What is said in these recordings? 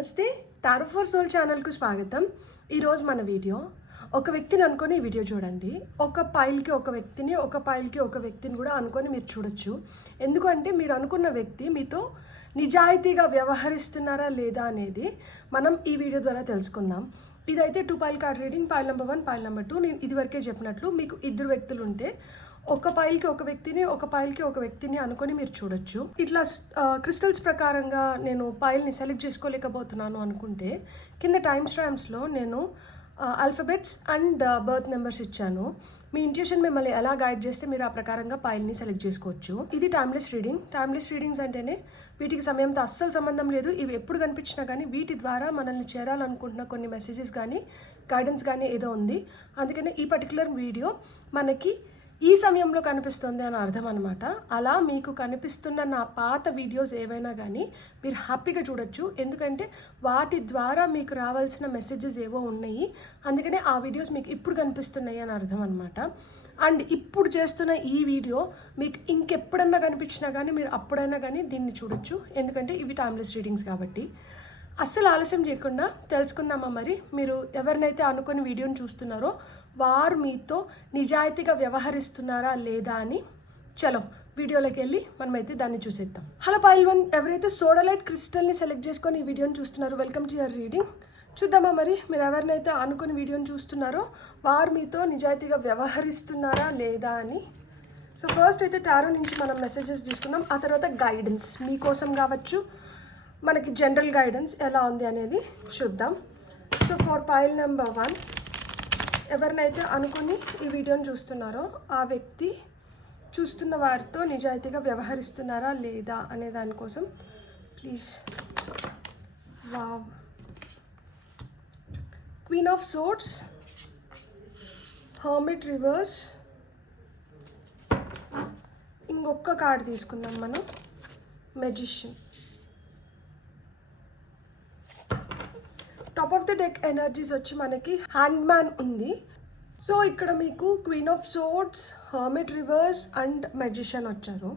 నమస్తే tarot for soul ఛానల్కు స్వాగతం. ఈరోజు మన వీడియో ఒక వ్యక్తిని అనుకొని ఈ వీడియో చూడండి. ఒక పైల్కి ఒక వ్యక్తిని, ఒక పైల్కి ఒక వ్యక్తిని కూడా అనుకొని మీరు చూడొచ్చు. ఎందుకంటే మీరు అనుకున్న వ్యక్తి మీతో నిజాయితీగా వ్యవహరిస్తున్నారా లేదా అనేది మనం ఈ వీడియో ద్వారా తెలుసుకుందాం. ఇదైతే 2 pile card reading. Pile number 1, pile number 2. నేను ఇదివరకే చెప్పినట్లు మీకు ఇద్దరు వ్యక్తులు ఉంటే ఒక పైల్కి ఒక వ్యక్తిని, ఒక పైల్కి ఒక వ్యక్తిని అనుకొని మీరు చూడొచ్చు. ఇట్లా క్రిస్టల్స్ ప్రకారంగా నేను పైల్ని సెలెక్ట్ చేసుకోలేకపోతున్నాను అనుకుంటే కింద టైమ్ స్టాంప్స్లో నేను ఆల్ఫబెట్స్ అండ్ బర్త్ నెంబర్స్ ఇచ్చాను. మీ ఇంట్యూషన్ మిమ్మల్ని ఎలా గైడ్ చేస్తే మీరు ఆ ప్రకారంగా పైల్ని సెలెక్ట్ చేసుకోవచ్చు. ఇది టైమ్లెస్ రీడింగ్. టైమ్లెస్ రీడింగ్స్ అంటేనే వీటికి సమయంతో అస్సలు సంబంధం లేదు. ఇవి ఎప్పుడు కనిపించినా కానీ వీటి ద్వారా మనల్ని చేరాలనుకుంటున్న కొన్ని మెసేజెస్ కానీ గైడెన్స్ కానీ ఏదో ఉంది. అందుకనే ఈ పర్టికులర్ వీడియో మనకి ఈ సమయంలో కనిపిస్తుంది అని అర్థం అనమాట. అలా మీకు కనిపిస్తున్న నా పాత వీడియోస్ ఏవైనా కానీ మీరు హ్యాపీగా చూడొచ్చు. ఎందుకంటే వాటి ద్వారా మీకు రావాల్సిన మెసేజెస్ ఏవో ఉన్నాయి. అందుకనే ఆ వీడియోస్ మీకు ఇప్పుడు కనిపిస్తున్నాయి అని అర్థం అనమాట. అండ్ ఇప్పుడు చేస్తున్న ఈ వీడియో మీకు ఇంకెప్పుడన్నా కనిపించినా కానీ మీరు అప్పుడైనా కానీ దీన్ని చూడొచ్చు. ఎందుకంటే ఇవి టైమ్లెస్ రీడింగ్స్ కాబట్టి. అస్సలు ఆలస్యం చేయకుండా తెలుసుకుందామా మరి. మీరు ఎవరినైతే అనుకుని వీడియోని చూస్తున్నారో వారు మీతో నిజాయితీగా వ్యవహరిస్తున్నారా లేదా అని చలో వీడియోలోకి వెళ్ళి మనమైతే దాన్ని చూసేద్దాం. హలో పైల్ 1, ఎవరైతే సోడలైట్ క్రిస్టల్ని సెలెక్ట్ చేసుకొని ఈ వీడియోని చూస్తున్నారో వెల్కమ్ టు యువర్ రీడింగ్. చూద్దామా మరి మీరు ఎవరినైతే అనుకుని వీడియోని చూస్తున్నారో వారు మీతో నిజాయితీగా వ్యవహరిస్తున్నారా లేదా అని. సో ఫస్ట్ అయితే టారో నుంచి మనం మెసేజెస్ తీసుకుందాం. ఆ తర్వాత గైడెన్స్ మీకోసం కావచ్చు, మనకి జనరల్ గైడెన్స్ ఎలా ఉంది అనేది చూద్దాం. సో ఫర్ పైల్ నెంబర్ 1, ఎవరినైతే అనుకుని ఈ వీడియోని చూస్తున్నారో ఆ వ్యక్తి చూస్తున్న వారితో నిజాయితీగా వ్యవహరిస్తున్నారా లేదా అనే దానికోసం please. Wow, queen of swords, hermit reverse, ఇంకొక కార్డ్ తీసుకుందాం మనం, magician. Top of the deck energies వచ్చి మనకి హ్యాండ్ మ్యాన్ ఉంది. సో ఇక్కడ మీకు queen of swords, hermit reverse and magician వచ్చారు.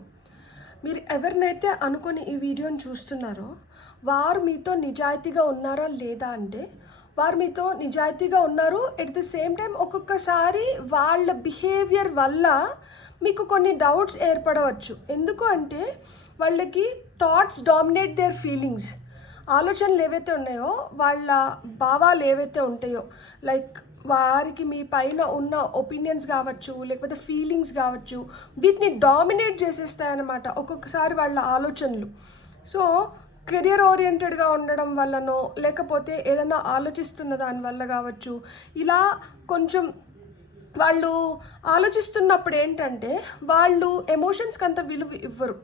మీరు ఎవరినైతే అనుకొని ఈ వీడియోని చూస్తున్నారో వారు మీతో నిజాయితీగా ఉన్నారా లేదా అంటే వారు మీతో నిజాయితీగా ఉన్నారు. ఎట్ ది సేమ్ టైం ఒక్కొక్కసారి వాళ్ళ బిహేవియర్ వల్ల మీకు కొన్ని డౌట్స్ ఏర్పడవచ్చు. ఎందుకు అంటే వాళ్ళకి థాట్స్ డామినేట్ దేర్ ఫీలింగ్స్. ఆలోచనలు ఏవైతే ఉన్నాయో, వాళ్ళ భావాలు ఏవైతే ఉంటాయో, లైక్ వారికి మీ పైన ఉన్న ఒపీనియన్స్ కావచ్చు, లేకపోతే ఫీలింగ్స్ కావచ్చు, వీటిని డామినేట్ చేసేస్తాయన్నమాట ఒక్కొక్కసారి వాళ్ళ ఆలోచనలు. సో కెరియర్ ఓరియంటెడ్గా ఉండడం వల్లనో, లేకపోతే ఏదైనా ఆలోచిస్తున్న దానివల్ల కావచ్చు, ఇలా కొంచెం వాళ్ళు ఆలోచిస్తున్నప్పుడు ఏంటంటే వాళ్ళు ఎమోషన్స్కి అంత విలువ ఇవ్వరు.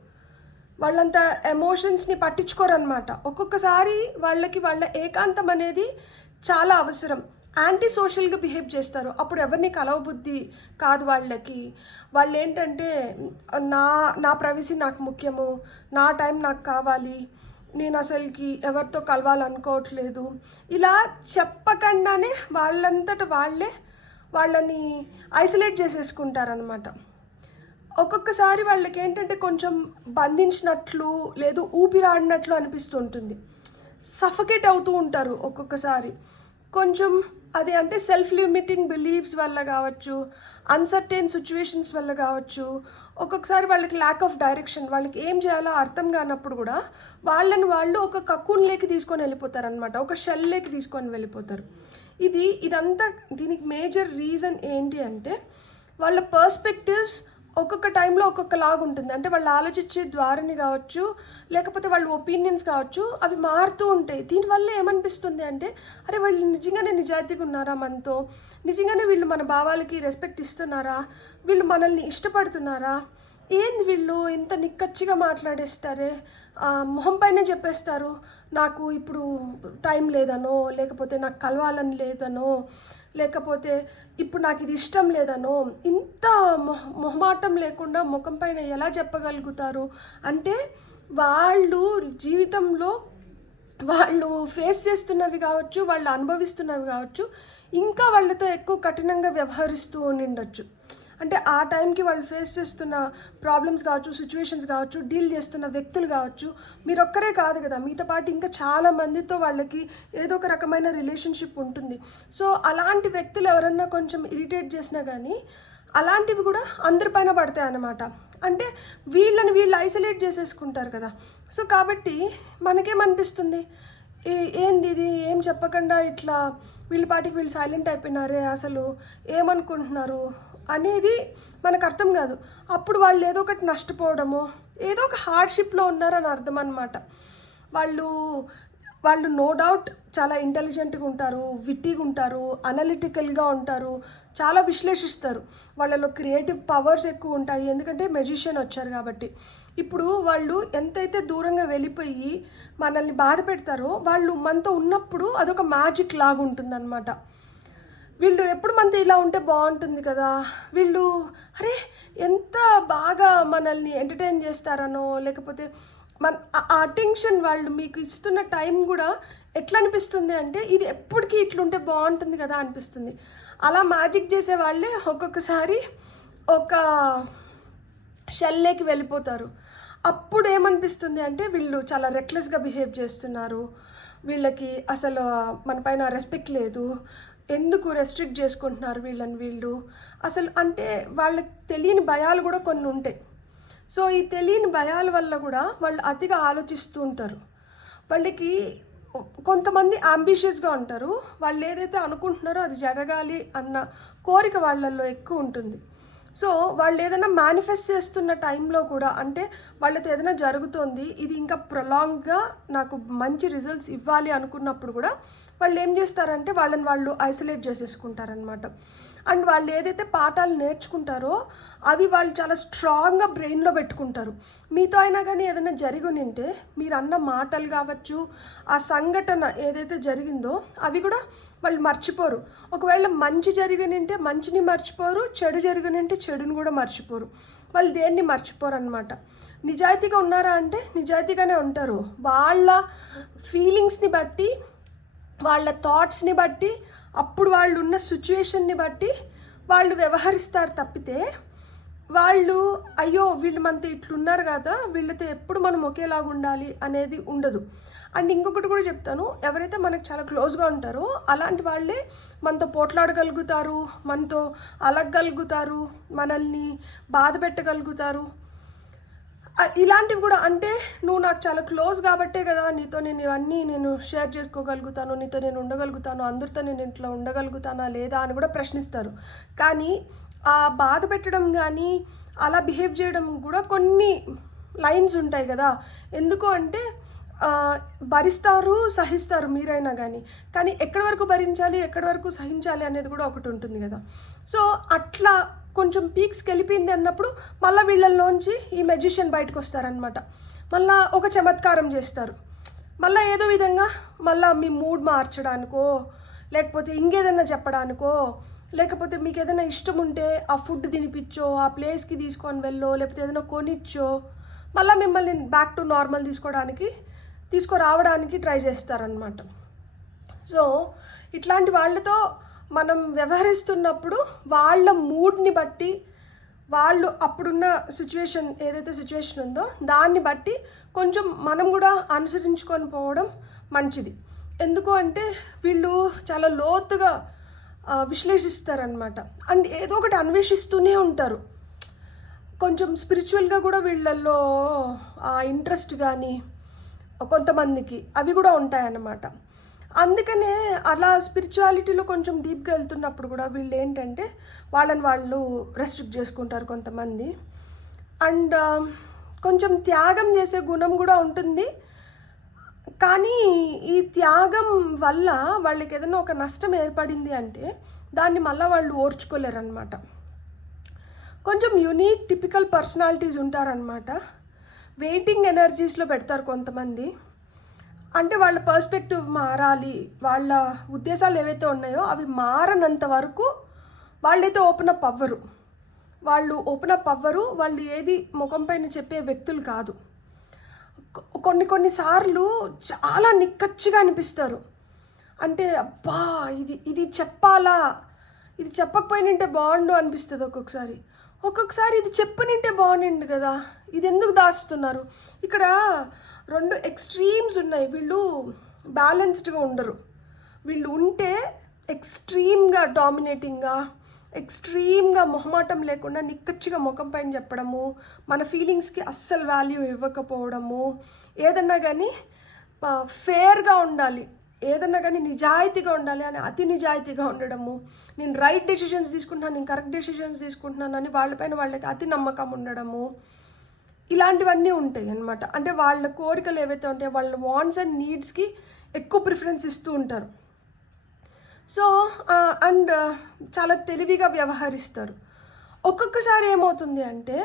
వాళ్ళంత ఎమోషన్స్ని పట్టించుకోరనమాట. ఒక్కొక్కసారి వాళ్ళకి వాళ్ళ ఏకాంతం అనేది చాలా అవసరం. యాంటీ సోషల్గా బిహేవ్ చేస్తారు. అప్పుడు ఎవరిని కలవబుద్ధి కాదు వాళ్ళకి. వాళ్ళు ఏంటంటే నా ప్రైవసీ నాకు ముఖ్యము, నా టైం నాకు కావాలి, నేను అసలుకి ఎవరితో కలవాలనుకోవట్లేదు, ఇలా చెప్పకుండానే వాళ్ళంతట వాళ్ళని ఐసోలేట్ చేసేసుకుంటారనమాట. ఒక్కొక్కసారి వాళ్ళకి ఏంటంటే కొంచెం బంధించినట్లు, లేదు ఊపిరాడినట్లు అనిపిస్తుంటుంది. సఫకేట్ అవుతూ ఉంటారు ఒక్కొక్కసారి. కొంచెం అది అంటే సెల్ఫ్ లిమిటింగ్ బిలీఫ్స్ వల్ల కావచ్చు, అన్సర్టైన్ సిచ్యువేషన్స్ వల్ల కావచ్చు. ఒక్కొక్కసారి వాళ్ళకి ల్యాక్ ఆఫ్ డైరెక్షన్, వాళ్ళకి ఏం చేయాలో అర్థం కానప్పుడు కూడా వాళ్ళు ఒక కకూన్లోకి తీసుకొని వెళ్ళిపోతారనమాట, ఒక షెల్లోకి తీసుకొని వెళ్ళిపోతారు. ఇదంతా దీనికి మేజర్ రీజన్ ఏంటి అంటే వాళ్ళ పర్స్పెక్టివ్స్ ఒక్కొక్క టైంలో ఒక్కొక్కలాగా ఉంటుంది. అంటే వాళ్ళు ఆలోచించే ద్వారాని కావచ్చు, లేకపోతే వాళ్ళ ఒపీనియన్స్ కావచ్చు, అవి మారుతూ ఉంటాయి. దీనివల్ల ఏమనిపిస్తుంది అంటే అరే వాళ్ళు నిజంగానే నిజాయితీగా ఉన్నారా మనతో, నిజంగానే వీళ్ళు మన భావాలకి రెస్పెక్ట్ ఇస్తున్నారా, వీళ్ళు మనల్ని ఇష్టపడుతున్నారా, ఏంది వీళ్ళు ఇంత నిక్కచ్చిగా మాట్లాడేస్తారే, మొహం పైనే చెప్పేస్తారు నాకు ఇప్పుడు టైం లేదనో, లేకపోతే నాకు కలవాలని లేదనో, లేకపోతే ఇప్పుడు నాకు ఇది ఇష్టం లేదనో, ఇంత మొహమాటం లేకుండా ముఖం పైన ఎలా చెప్పగలుగుతారు అంటే వాళ్ళు జీవితంలో వాళ్ళు ఫేస్ చేస్తున్నవి కావచ్చు, వాళ్ళు అనుభవిస్తున్నవి కావచ్చు, ఇంకా వాళ్ళతో ఎక్కువ కఠినంగా వ్యవహరిస్తూ ఉండిండొచ్చు. అంటే ఆ టైంకి వాళ్ళు ఫేస్ చేస్తున్న ప్రాబ్లమ్స్ కావచ్చు, సిచ్యువేషన్స్ కావచ్చు, డీల్ చేస్తున్న వ్యక్తులు కావచ్చు, మీరు ఒక్కరే కాదు కదా, మీతో పాటు ఇంకా చాలా మందితో వాళ్ళకి ఏదో ఒక రకమైన రిలేషన్షిప్ ఉంటుంది. సో అలాంటి వ్యక్తులు ఎవరన్నా కొంచెం ఇరిటేట్ చేసినా కానీ అలాంటివి కూడా అందరిపైన పడతాయి అన్నమాట. అంటే వీళ్ళని వీళ్ళు ఐసోలేట్ చేసేసుకుంటారు కదా. సో కాబట్టి మనకేమనిపిస్తుంది, ఏంది ఇది, ఏం చెప్పకుండా ఇట్లా వీళ్ళ పాటికి వీళ్ళు సైలెంట్ అయిపోయినారే, అసలు ఏమనుకుంటున్నారు అనేది మనకు అర్థం కాదు. అప్పుడు వాళ్ళు ఏదో ఒకటి నష్టపోవడము, ఏదో ఒక హార్డ్షిప్లో ఉన్నారని అర్థం అన్నమాట. వాళ్ళు నో డౌట్ చాలా ఇంటెలిజెంట్గా ఉంటారు, విట్టిగా ఉంటారు, అనలిటికల్గా ఉంటారు, చాలా విశ్లేషిస్తారు, వాళ్ళలో క్రియేటివ్ పవర్స్ ఎక్కువ ఉంటాయి, ఎందుకంటే మెజిషియన్ వచ్చారు కాబట్టి. ఇప్పుడు వాళ్ళు ఎంతైతే దూరంగా వెళ్ళిపోయి మనల్ని బాధ పెడతారో, వాళ్ళు మనతో ఉన్నప్పుడు అదొక మ్యాజిక్ లాగా ఉంటుందన్నమాట. వీళ్ళు ఎప్పుడు మనతో ఇలా ఉంటే బాగుంటుంది కదా, వీళ్ళు అరే ఎంత బాగా మనల్ని ఎంటర్టైన్ చేస్తారనో, లేకపోతే ఆ అటెన్షన్ వాళ్ళు మీకు ఇస్తున్న టైం కూడా ఎట్లా అనిపిస్తుంది అంటే, ఇది ఎప్పటికీ ఇట్లుంటే బాగుంటుంది కదా అనిపిస్తుంది. అలా మ్యాజిక్ చేసే వాళ్ళే ఒక్కొక్కసారి ఒక షెల్లోకి వెళ్ళిపోతారు. అప్పుడు ఏమనిపిస్తుంది అంటే, వీళ్ళు చాలా రెక్లెస్గా బిహేవ్ చేస్తున్నారు, వీళ్ళకి అసలు మన పైన రెస్పెక్ట్ లేదు, ఎందుకు రెస్ట్రిక్ట్ చేసుకుంటున్నారు వీళ్ళు అసలు. అంటే వాళ్ళకి తెలియని భయాలు కూడా కొన్ని ఉంటాయి. సో ఈ తెలియని భయాల వల్ల కూడా వాళ్ళు అతిగా ఆలోచిస్తూ ఉంటారు. వాళ్ళకి కొంతమంది అంబిషియస్గా ఉంటారు, వాళ్ళు ఏదైతే అనుకుంటున్నారో అది జరగాలి అన్న కోరిక వాళ్ళల్లో ఎక్కువ ఉంటుంది. సో వాళ్ళు ఏదైనా మేనిఫెస్ట్ చేస్తున్న టైంలో కూడా, అంటే వాళ్ళతో ఏదైనా జరుగుతోంది, ఇది ఇంకా ప్రొలాంగ్గా నాకు మంచి రిజల్ట్స్ ఇవ్వాలి అనుకున్నప్పుడు కూడా వాళ్ళు ఏం చేస్తారంటే వాళ్ళని వాళ్ళు ఐసోలేట్ చేసేసుకుంటారనమాట. అండ్ వాళ్ళు ఏదైతే పాఠాలు నేర్చుకుంటారో అవి వాళ్ళు చాలా స్ట్రాంగ్గా బ్రెయిన్లో పెట్టుకుంటారు. మీతో అయినా కానీ ఏదైనా జరిగినింటే మీరు అన్న మాటలు కావచ్చు, ఆ సంఘటన ఏదైతే జరిగిందో అవి కూడా వాళ్ళు మర్చిపోరు. ఒకవేళ మంచి జరిగినింటే మంచిని మర్చిపోరు, చెడు జరిగినింటే చెడుని కూడా మర్చిపోరు. వాళ్ళు దేన్ని మర్చిపోరు అనమాట. నిజాయితీగా ఉన్నారా అంటే నిజాయితీగానే ఉంటారు. వాళ్ళ ఫీలింగ్స్ని బట్టి, వాళ్ళ థాట్స్ని బట్టి, అప్పుడు వాళ్ళు ఉన్న సిచ్యువేషన్ని బట్టి వాళ్ళు వ్యవహరిస్తారు తప్పితే, వాళ్ళు అయ్యో వీళ్ళు మనతో ఇట్లున్నారు కదా, వీళ్ళతో ఎప్పుడు మనం ఒకేలాగా ఉండాలి అనేది ఉండదు. అండ్ ఇంకొకటి కూడా చెప్తాను, ఎవరైతే మనకు చాలా క్లోజ్గా ఉంటారో అలాంటి వాళ్ళే మనతో పోట్లాడగలుగుతారు, మనతో అలగగలుగుతారు, మనల్ని బాధ పెట్టగలుగుతారు. ఇలాంటివి కూడా, అంటే నువ్వు నాకు చాలా క్లోజ్ కాబట్టే కదా నీతో నేను ఇవన్నీ నేను షేర్ చేసుకోగలుగుతాను, నీతో నేను ఉండగలుగుతాను, అందరితో నేను ఇంట్లో ఉండగలుగుతానా లేదా అని కూడా ప్రశ్నిస్తారు. కానీ ఆ బాధ పెట్టడం కానీ అలా బిహేవ్ చేయడం కూడా కొన్ని లైన్స్ ఉంటాయి కదా. ఎందుకు అంటే భరిస్తారు, సహిస్తారు మీరైనా కానీ ఎక్కడి వరకు భరించాలి, ఎక్కడి వరకు సహించాలి అనేది కూడా ఒకటి ఉంటుంది కదా. సో అట్లా కొంచెం పీక్స్కి వెళ్ళిపోయింది అన్నప్పుడు మళ్ళీ వీళ్ళల్లోంచి ఈ మెజిషియన్ బయటకు వస్తారనమాట. మళ్ళీ ఒక చమత్కారం చేస్తారు, మళ్ళీ ఏదో విధంగా మళ్ళీ మీ మూడ్ మార్చడానికో, లేకపోతే ఇంకేదైనా చెప్పడానికో, లేకపోతే మీకు ఏదైనా ఇష్టం ఉంటే ఆ ఫుడ్ తినిపించో, ఆ ప్లేస్కి తీసుకొని వెళ్ళో, లేకపోతే ఏదైనా కొనిచ్చో, మళ్ళీ మిమ్మల్ని బ్యాక్ టు నార్మల్ తీసుకురావడానికి ట్రై చేస్తారనమాట. సో ఇట్లాంటి వాళ్ళతో మనం వ్యవహరిస్తున్నప్పుడు వాళ్ళ మూడ్ని బట్టి, వాళ్ళు అప్పుడున్న సిచ్యువేషన్ ఏదైతే సిచ్యువేషన్ ఉందో దాన్ని బట్టి కొంచెం మనం కూడా అనుసరించుకొని పోవడం మంచిది. ఎందుకు అంటే వీళ్ళు చాలా లోతుగా విశ్లేషిస్తారనమాట. అండ్ ఏదో ఒకటి అన్వేషిస్తూనే ఉంటారు. కొంచెం స్పిరిచువల్గా కూడా వీళ్ళల్లో ఆ ఇంట్రెస్ట్ కానీ కొంతమందికి అవి కూడా ఉంటాయన్నమాట. అందుకనే అలా స్పిరిచువాలిటీలో కొంచెం డీప్గా వెళ్తున్నప్పుడు కూడా వీళ్ళు ఏంటంటే వాళ్ళని వాళ్ళు రెస్ట్రిక్ట్ చేసుకుంటారు కొంతమంది. అండ్ కొంచెం త్యాగం చేసే గుణం కూడా ఉంటుంది. కానీ ఈ త్యాగం వల్ల వాళ్ళకి ఏదైనా ఒక నష్టం ఏర్పడింది అంటే దాన్ని మళ్ళీ వాళ్ళు ఓర్చుకోలేరు అనమాట. కొంచెం యూనిక్ టిపికల్ పర్సనాలిటీస్ ఉంటారనమాట. వెయిటింగ్ ఎనర్జీస్లో పెడతారు కొంతమంది. అంటే వాళ్ళ పర్స్పెక్టివ్ మారాలి, వాళ్ళ ఉద్దేశాలు ఏవైతే ఉన్నాయో అవి మారనంత వరకు వాళ్ళైతే ఓపెన్ అప్ అవ్వరు. వాళ్ళు ఏది ముఖం పైన చెప్పే వ్యక్తులు కాదు. కొన్నిసార్లు చాలా నిక్కచ్చిగా అనిపిస్తారు. అంటే అబ్బా ఇది చెప్పాలా, ఇది చెప్పకపోయినంటే బాగుండు అనిపిస్తుంది ఒక్కొక్కసారి. ఒక్కొక్కసారి ఇది చెప్పనింటే బాగుండింది కదా, ఇది ఎందుకు దాచుతున్నారు? ఇక్కడ 2 ఎక్స్ట్రీమ్స్ ఉన్నాయి. వీళ్ళు బ్యాలెన్స్డ్గా ఉండరు. వీళ్ళు ఉంటే ఎక్స్ట్రీమ్గా డామినేటింగ్గా, ఎక్స్ట్రీమ్గా మొహమాటం లేకుండా నిక్కచ్చిగా ముఖం పైన చెప్పడము, మన ఫీలింగ్స్కి అస్సలు వాల్యూ ఇవ్వకపోవడము, ఏదన్నా కానీ ఫేర్గా ఉండాలి, ఏదన్నా కానీ నిజాయితీగా ఉండాలి అని అతి నిజాయితీగా ఉండడము, నేను రైట్ డెసిషన్స్ తీసుకుంటున్నాను, నేను కరెక్ట్ డెసిషన్స్ తీసుకుంటున్నాను అని వాళ్ళపైన వాళ్ళకి అతి నమ్మకం ఉండడము, ఇలాంటివన్నీ ఉంటాయి అన్నమాట. అంటే వాళ్ళ కోరికలు ఏవైతే ఉంటాయో వాళ్ళ వాంట్స్ అండ్ నీడ్స్కి ఎక్కువ ప్రిఫరెన్స్ ఇస్తూ ఉంటారు. సో అండ్ చాలా తెలివిగా వ్యవహరిస్తారు. ఒక్కొక్కసారి ఏమవుతుంది అంటే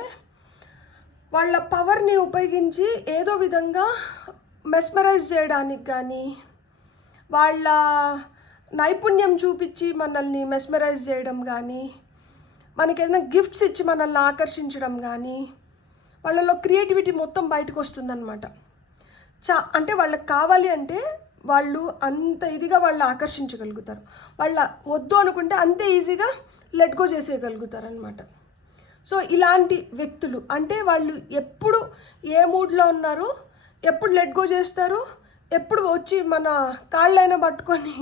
వాళ్ళ పవర్ని ఉపయోగించి ఏదో విధంగా మెస్మరైజ్ చేయడానికి కానీ, వాళ్ళ నైపుణ్యం చూపించి మనల్ని మెస్మరైజ్ చేయడం కానీ, మనకి ఏదైనా గిఫ్ట్స్ ఇచ్చి మనల్ని ఆకర్షించడం కానీ, వాళ్ళలో క్రియేటివిటీ మొత్తం బయటకు వస్తుందన్నమాట. అంటే వాళ్ళకి కావాలి అంటే వాళ్ళు అంత ఇదిగా వాళ్ళు ఆకర్షించగలుగుతారు. వాళ్ళ వద్దు అనుకుంటే అంతే ఈజీగా లెట్ గో చేసేయగలుగుతారు అనమాట. సో ఇలాంటి వ్యక్తులు అంటే వాళ్ళు ఎప్పుడు ఏ మూడ్లో ఉన్నారు, ఎప్పుడు లెట్ గో చేస్తారు, ఎప్పుడు వచ్చి మన కాళ్ళైనా పట్టుకొని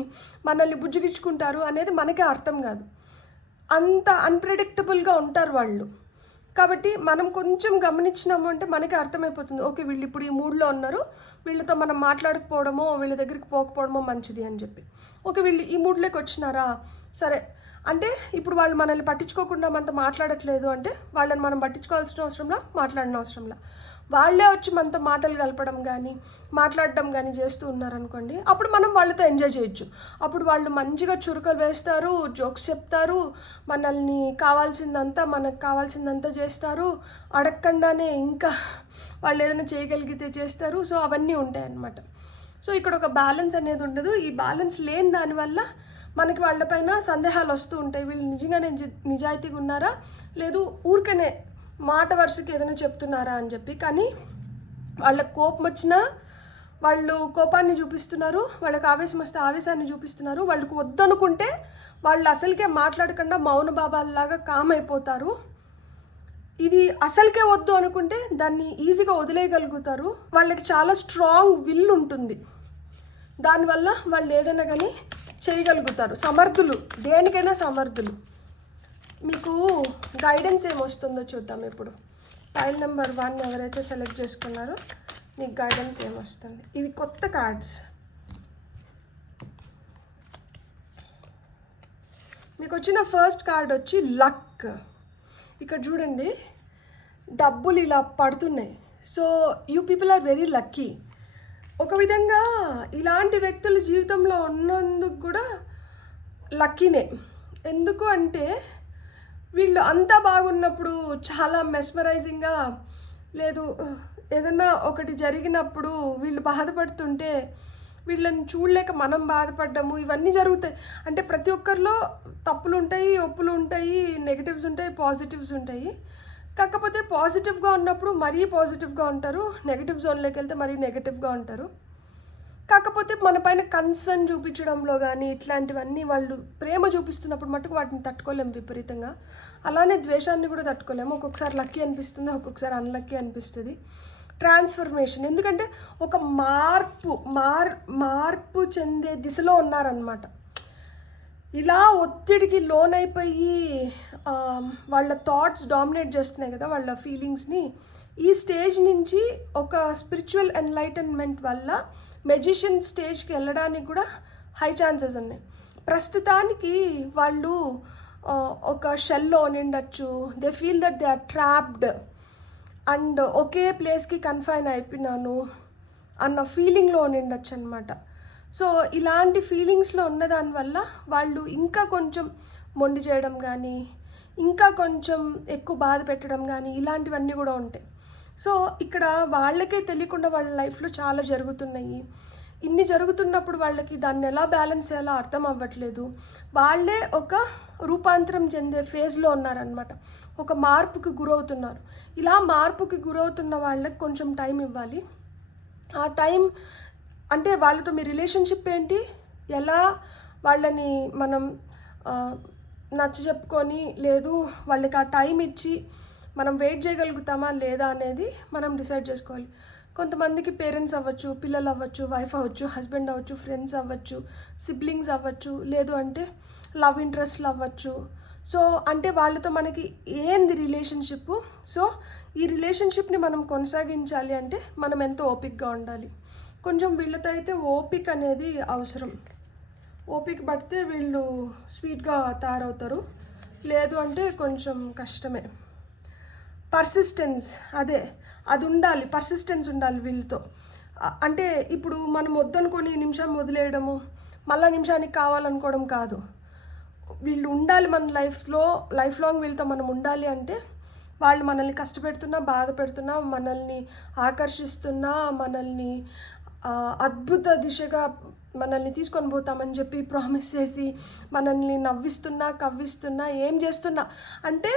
మనల్ని బుజ్జిగించుకుంటారు అనేది మనకే అర్థం కాదు. అంత అన్ప్రెడిక్టబుల్గా ఉంటారు వాళ్ళు. కాబట్టి మనం కొంచెం గమనించినాము అంటే మనకి అర్థమైపోతుంది, ఓకే వీళ్ళు ఇప్పుడు ఈ మూడ్లో ఉన్నారు, వీళ్ళతో మనం మాట్లాడకపోవడమో వీళ్ళ దగ్గరికి పోకపోవడమో మంచిది అని చెప్పి. ఓకే వీళ్ళు ఈ మూడ్లోకి వచ్చినారా, సరే అంటే ఇప్పుడు వాళ్ళు మనల్ని పట్టించుకోకుండా మనతో మాట్లాడట్లేదు అంటే వాళ్ళని మనం పట్టించుకోవాల్సిన అవసరంలా, మాట్లాడిన అవసరంలా, వాళ్ళే వచ్చి మనతో మాటలు కలపడం కానీ మాట్లాడడం కానీ చేస్తూ ఉన్నారనుకోండి, అప్పుడు మనం వాళ్ళతో ఎంజాయ్ చేయొచ్చు. అప్పుడు వాళ్ళు మంచిగా చురుకలు వేస్తారు, జోక్స్ చెప్తారు, మనల్ని మనకు కావాల్సిందంతా చేస్తారు, అడగకుండానే ఇంకా వాళ్ళు ఏదైనా చేయగలిగితే చేస్తారు. సో అవన్నీ ఉంటాయి అన్నమాట. సో ఇక్కడ ఒక బ్యాలెన్స్ అనేది ఉండదు. ఈ బ్యాలెన్స్ లేని దానివల్ల మనకి వాళ్ళపైన సందేహాలు వస్తూ ఉంటాయి. వీళ్ళు నిజంగానే నిజాయితీగా ఉన్నారా, లేదు ఊరికనే మాట వరుసకి ఏదైనా చెప్తున్నారా అని చెప్పి. కానీ వాళ్ళకి కోపం వచ్చినా వాళ్ళు కోపాన్ని చూపిస్తున్నారు, వాళ్ళకి ఆవేశం వస్తే ఆవేశాన్ని చూపిస్తున్నారు, వాళ్ళకి వద్దనుకుంటే వాళ్ళు అసలుకే మాట్లాడకుండా మౌన బాబాల్లాగా కామ్ అయిపోతారు. ఇది అసలుకే వద్దు అనుకుంటే దాన్ని ఈజీగా వదిలేయగలుగుతారు. వాళ్ళకి చాలా స్ట్రాంగ్ విల్ ఉంటుంది, దానివల్ల వాళ్ళు ఏదైనా కానీ చేయగలుగుతారు. సమర్థులు, దేనికైనా సమర్థులు. మీకు గైడెన్స్ ఏమొస్తుందో చూద్దాం. ఇప్పుడు టైల్ నెంబర్ 1 ఎవరైతే సెలెక్ట్ చేసుకున్నారో మీకు గైడెన్స్ ఏమొస్తుంది. ఇవి కొత్త కార్డ్స్. మీకు వచ్చిన ఫస్ట్ కార్డ్ వచ్చి లక్. ఇక్కడ చూడండి, డబ్బులు ఇలా పడుతున్నాయి. So you people are very lucky. ఒక విధంగా ఇలాంటి వ్యక్తులు జీవితంలో ఉన్నందుకు కూడా లక్కీనే. ఎందుకు అంటే వీళ్ళు అంతా బాగున్నప్పుడు చాలా మెస్మరైజింగ్గా, లేదు ఏదన్నా ఒకటి జరిగినప్పుడు వీళ్ళు బాధపడుతుంటే వీళ్ళని చూడలేక మనం బాధపడ్డాము, ఇవన్నీ జరుగుతాయి. అంటే ప్రతి ఒక్కరిలో తప్పులు ఉంటాయి, ఒప్పులు ఉంటాయి, నెగిటివ్స్ ఉంటాయి, పాజిటివ్స్ ఉంటాయి. కాకపోతే పాజిటివ్గా ఉన్నప్పుడు మరీ పాజిటివ్గా ఉంటారు, నెగిటివ్ జోన్లోకి వెళ్తే మరీ నెగిటివ్గా ఉంటారు. కాకపోతే మన పైన కన్సర్న్ చూపించడంలో కానీ ఇట్లాంటివన్నీ వాళ్ళు ప్రేమ చూపిస్తున్నప్పుడు మటుకు వాటిని తట్టుకోలేము విపరీతంగా. అలానే ద్వేషాన్ని కూడా తట్టుకోలేము. ఒక్కొక్కసారి లక్కీ అనిపిస్తుంది, ఒక్కొక్కసారి అన్లక్కీ అనిపిస్తుంది. ట్రాన్స్ఫర్మేషన్, ఎందుకంటే ఒక మార్పు చెందే దిశలో ఉన్నారనమాట. ఇలా ఒత్తిడికి లోనైపోయి వాళ్ళ థాట్స్ డామినేట్ చేస్తున్నాయి కదా వాళ్ళ ఫీలింగ్స్ని. ఈ స్టేజ్ నుంచి ఒక స్పిరిచువల్ ఎన్లైటన్మెంట్ వల్ల మెజిషియన్ స్టేజ్కి వెళ్ళడానికి కూడా హై ఛాన్సెస్ ఉన్నాయి. ప్రస్తుతానికి వాళ్ళు ఒక షెల్లో ఉండొచ్చు, they feel that they are trapped and ఒకే ప్లేస్కి కన్ఫైన్ అయిపోయినాను అన్న ఫీలింగ్లో ఉండొచ్చు అనమాట. సో ఇలాంటి ఫీలింగ్స్లో ఉన్నదానివల్ల వాళ్ళు ఇంకా కొంచెం మొండి చేయడం కానీ, ఇంకా కొంచెం ఎక్కువ బాధ పెట్టడం కానీ ఇలాంటివన్నీ కూడా ఉంటాయి. సో ఇక్కడ వాళ్ళకే తెలియకుండా వాళ్ళ లైఫ్లో చాలా జరుగుతున్నాయి. ఇన్ని జరుగుతున్నప్పుడు వాళ్ళకి దాన్ని ఎలా బ్యాలెన్స్ చేయాలో అర్థం అవ్వట్లేదు. వాళ్ళే ఒక రూపాంతరం చెందే ఫేజ్లో ఉన్నారనమాట, ఒక మార్పుకి గురవుతున్నారు. ఇలా మార్పుకి గురవుతున్న వాళ్ళకి కొంచెం టైం ఇవ్వాలి. ఆ టైం అంటే వాళ్ళతో మీ రిలేషన్షిప్ ఏంటి, ఎలా వాళ్ళని మనం నచ్చ చెప్పుకొని లేదు వాళ్ళకి ఆ టైం ఇచ్చి మనం వెయిట్ చేయగలుగుతామా లేదా అనేది మనం డిసైడ్ చేసుకోవాలి. కొంతమందికి పేరెంట్స్ అవ్వచ్చు, పిల్లలు అవ్వచ్చు, వైఫ్ అవ్వచ్చు, హస్బెండ్ అవ్వచ్చు, ఫ్రెండ్స్ అవ్వచ్చు, సిబ్లింగ్స్ అవ్వచ్చు, లేదు అంటే లవ్ ఇంట్రెస్ట్లు అవ్వచ్చు. సో అంటే వాళ్ళతో మనకి ఏంది రిలేషన్షిప్. సో ఈ రిలేషన్షిప్ని మనం కొనసాగించాలి అంటే మనం ఎంతో ఓపికగా ఉండాలి. కొంచెం వీళ్ళతో అయితే ఓపిక అనేది అవసరం. ఓపిక పడితే వీళ్ళు స్వీట్గా తయారవుతారు, లేదు అంటే కొంచెం కష్టమే. పర్సిస్టెన్స్ అది ఉండాలి, పర్సిస్టెన్స్ ఉండాలి వీళ్ళతో. అంటే ఇప్పుడు మనం వద్దనుకొని నిమిషం వదిలేయడము, మళ్ళా నిమిషానికి కావాలనుకోవడం కాదు. వీళ్ళు ఉండాలి మన లైఫ్ లాంగ్ వీళ్ళతో మనం ఉండాలి అంటే వాళ్ళు మనల్ని కష్టపెడుతున్నా, బాధ పెడుతున్నా, మనల్ని ఆకర్షిస్తున్నా, మనల్ని అద్భుత దిశగా మనల్ని తీసుకొని పోతామని చెప్పి ప్రామిస్ చేసి మనల్ని నవ్విస్తున్నా, కవ్విస్తున్నా, ఏం చేస్తున్నా అంటే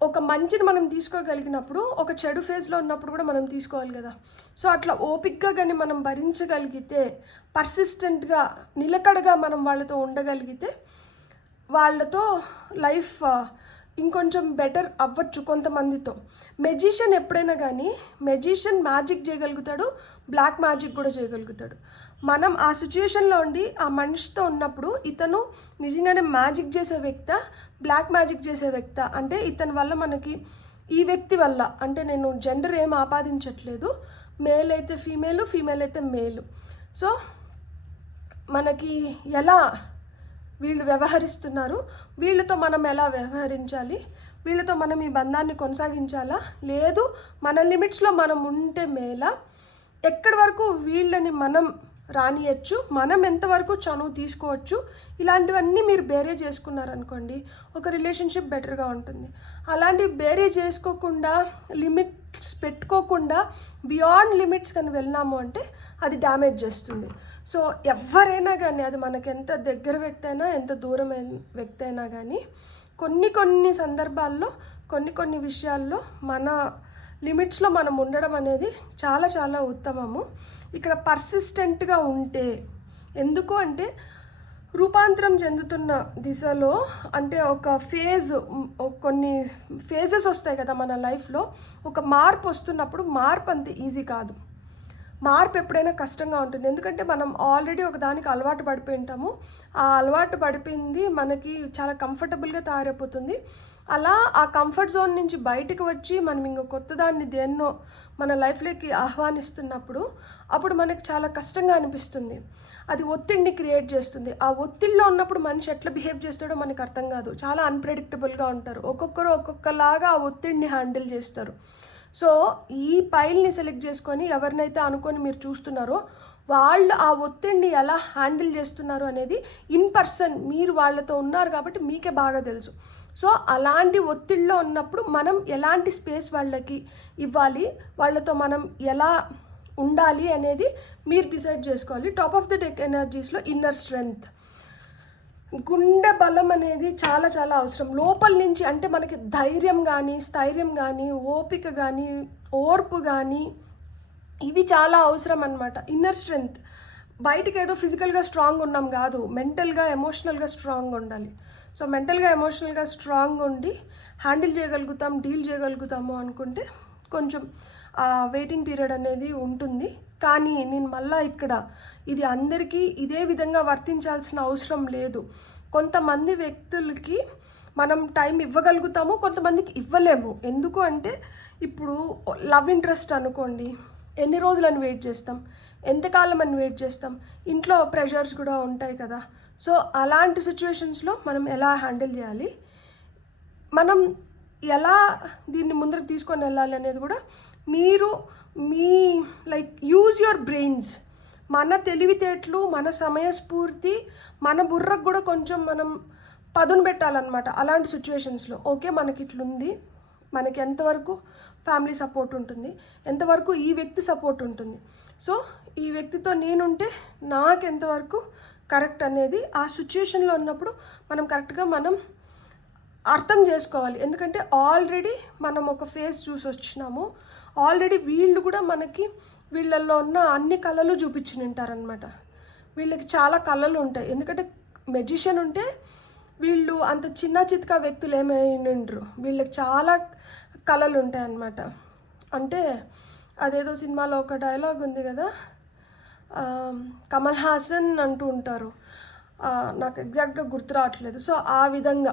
ఒక మంచిని మనం తీసుకోగలిగినప్పుడు ఒక చెడు ఫేజ్లో ఉన్నప్పుడు కూడా మనం తీసుకోవాలి కదా. సో అట్లా ఓపిక్గా కానీ మనం భరించగలిగితే, పర్సిస్టెంట్గా నిలకడగా మనం వాళ్ళతో ఉండగలిగితే వాళ్ళతో లైఫ్ ఇంకొంచెం బెటర్ అవ్వచ్చు కొంతమందితో. మెజిషియన్ ఎప్పుడైనా కానీ మ్యాజిక్ చేయగలుగుతాడు, బ్లాక్ మ్యాజిక్ కూడా చేయగలుగుతాడు. మనం ఆ సిచ్యుయేషన్లో ఉండి ఆ మనిషితో ఉన్నప్పుడు ఇతను నిజంగానే మ్యాజిక్ చేసే వ్యక్త, బ్లాక్ మ్యాజిక్ చేసే వ్యక్త అంటే ఇతని వల్ల మనకి ఈ వ్యక్తి వల్ల, అంటే నేను జెండర్ ఏం ఆపాదించట్లేదు, మేల్ అయితే ఫీమేల్ అయితే మేలు. సో మనకి ఎలా వీళ్ళు వ్యవహరిస్తున్నారు, వీళ్ళతో మనం ఎలా వ్యవహరించాలి, వీళ్ళతో మనం ఈ బంధాన్ని కొనసాగించాలా, లేదు మన లిమిట్స్లో మనం ఉంటే మేలా, ఎక్కడి వరకు వీళ్ళని మనం రానియచ్చు, మనం ఎంతవరకు చనువు తీసుకోవచ్చు, ఇలాంటివన్నీ మీరు బేరే చేసుకున్నారనుకోండి ఒక రిలేషన్షిప్ బెటర్గా ఉంటుంది. అలాంటివి బేరే చేసుకోకుండా, లిమిట్స్ పెట్టుకోకుండా బియాండ్ లిమిట్స్ కానీ వెళ్ళినాము అంటే అది డ్యామేజ్ చేస్తుంది. సో ఎవరైనా కానీ, అది మనకి ఎంత దగ్గర వ్యక్తి అయినా, ఎంత దూరమైన వ్యక్తి అయినా కానీ, కొన్ని సందర్భాల్లో కొన్ని విషయాల్లో మన లిమిట్స్లో మనం ఉండడం అనేది చాలా చాలా ఉత్తమము. ఇక్కడ పర్సిస్టెంట్గా ఉంటే, ఎందుకు అంటే రూపాంతరం చెందుతున్న దిశలో, అంటే కొన్ని ఫేజెస్ వస్తాయి కదా మన లైఫ్లో. ఒక మార్పు వస్తున్నప్పుడు మార్పు అంత ఈజీ కాదు. మార్పు ఎప్పుడైనా కష్టంగా ఉంటుంది, ఎందుకంటే మనం ఆల్రెడీ ఒక దానికి అలవాటు పడిపోయి ఉంటాము. ఆ అలవాటు పడిపోయింది మనకి చాలా కంఫర్టబుల్గా తయారైపోతుంది. అలా ఆ కంఫర్ట్ జోన్ నుంచి బయటకు వచ్చి మనం ఇంకో కొత్త దాన్ని దేన్నో మన లైఫ్లోకి ఆహ్వానిస్తున్నప్పుడు అప్పుడు మనకి చాలా కష్టంగా అనిపిస్తుంది. అది ఒత్తిడిని క్రియేట్ చేస్తుంది. ఆ ఒత్తిడిలో ఉన్నప్పుడు మనిషి ఎట్లా బిహేవ్ చేస్తాడో మనకు అర్థం కాదు. చాలా అన్ప్రెడిక్టబుల్గా ఉంటారు. ఒక్కొక్కరు ఒక్కొక్కలాగా ఆ ఒత్తిడిని హ్యాండిల్ చేస్తారు. సో ఈ పైల్ని సెలెక్ట్ చేసుకొని ఎవరినైతే అనుకొని మీరు చూస్తున్నారో వాళ్ళు ఆ ఒత్తిడిని ఎలా హ్యాండిల్ చేస్తున్నారు అనేది ఇన్ పర్సన్ మీరు వాళ్ళతో ఉన్నారు కాబట్టి మీకే బాగా తెలుసు. సో అలాంటి ఒత్తిడిలో ఉన్నప్పుడు మనం ఎలాంటి స్పేస్ వాళ్ళకి ఇవ్వాలి, వాళ్ళతో మనం ఎలా ఉండాలి అనేది మీరు డిసైడ్ చేసుకోవాలి. టాప్ ఆఫ్ ద డెక్ ఎనర్జీస్లో ఇన్నర్ స్ట్రెంగ్త్, గుండె బలం అనేది చాలా చాలా అవసరం లోపల నుంచి. అంటే మనకి ధైర్యం కానీ, స్థైర్యం కానీ, ఓపిక కానీ, ఓర్పు కానీ, ఇవి చాలా అవసరం అన్నమాట. Inner strength. బయటికి ఏదో ఫిజికల్గా స్ట్రాంగ్ ఉన్నాం కాదు, మెంటల్గా ఎమోషనల్గా స్ట్రాంగ్ ఉండాలి. సో మెంటల్గా ఎమోషనల్గా స్ట్రాంగ్ ఉండి హ్యాండిల్ చేయగలుగుతాం, డీల్ చేయగలుగుతాము అనుకుంటే కొంచెం వెయిటింగ్ పీరియడ్ అనేది ఉంటుంది. కానీ నేను మళ్ళీ ఇక్కడ ఇది అందరికీ ఇదే విధంగా వర్తించాల్సిన అవసరం లేదు. కొంతమంది వ్యక్తులకి మనం టైం ఇవ్వగలుగుతాము, కొంతమందికి ఇవ్వలేము. ఎందుకు అంటే ఇప్పుడు లవ్ ఇంట్రెస్ట్ అనుకోండి, ఎన్ని రోజులని వెయిట్ చేస్తాం, ఎంతకాలం అని వెయిట్ చేస్తాం, ఇంట్లో ప్రెషర్స్ కూడా ఉంటాయి కదా. సో అలాంటి సిచ్యువేషన్స్లో మనం ఎలా హ్యాండిల్ చేయాలి, మనం ఎలా దీన్ని ముందరకు తీసుకొని వెళ్ళాలి అనేది కూడా మీరు యూజ్ యువర్ బ్రెయిన్స్. మన తెలివితేటలు, మన సమయస్ఫూర్తి, మన బుర్రకు కూడా కొంచెం మనం పదును పెట్టాలన్నమాట అలాంటి సిచ్యువేషన్స్లో. ఓకే మనకి ఇట్లుంది, మనకి ఎంతవరకు ఫ్యామిలీ సపోర్ట్ ఉంటుంది, ఎంతవరకు ఈ వ్యక్తి సపోర్ట్ ఉంటుంది, సో ఈ వ్యక్తితో నేనుంటే నాకు ఎంతవరకు కరెక్ట్ అనేది ఆ సిచ్యువేషన్లో ఉన్నప్పుడు మనం కరెక్ట్గా మనం అర్థం చేసుకోవాలి. ఎందుకంటే ఆల్రెడీ మనం ఒక ఫేస్ చూసి వచ్చినాము, ఆల్రెడీ వీళ్ళు కూడా మనకి వీళ్ళల్లో ఉన్న అన్ని కళలు చూపించి ఉంటారనమాట. వీళ్ళకి చాలా కళలు ఉంటాయి. ఎందుకంటే మెజిషియన్ ఉంటే వీళ్ళు అంత చిన్న చితకా వ్యక్తులు ఏమైండ్రు, వీళ్ళకి చాలా కళలు ఉంటాయన్నమాట. అంటే అదేదో సినిమాలో ఒక డైలాగ్ ఉంది కదా, కమల్ హాసన్ అంటూ ఉంటారు, నాకు ఎగ్జాక్ట్గా గుర్తు రావట్లేదు. సో ఆ విధంగా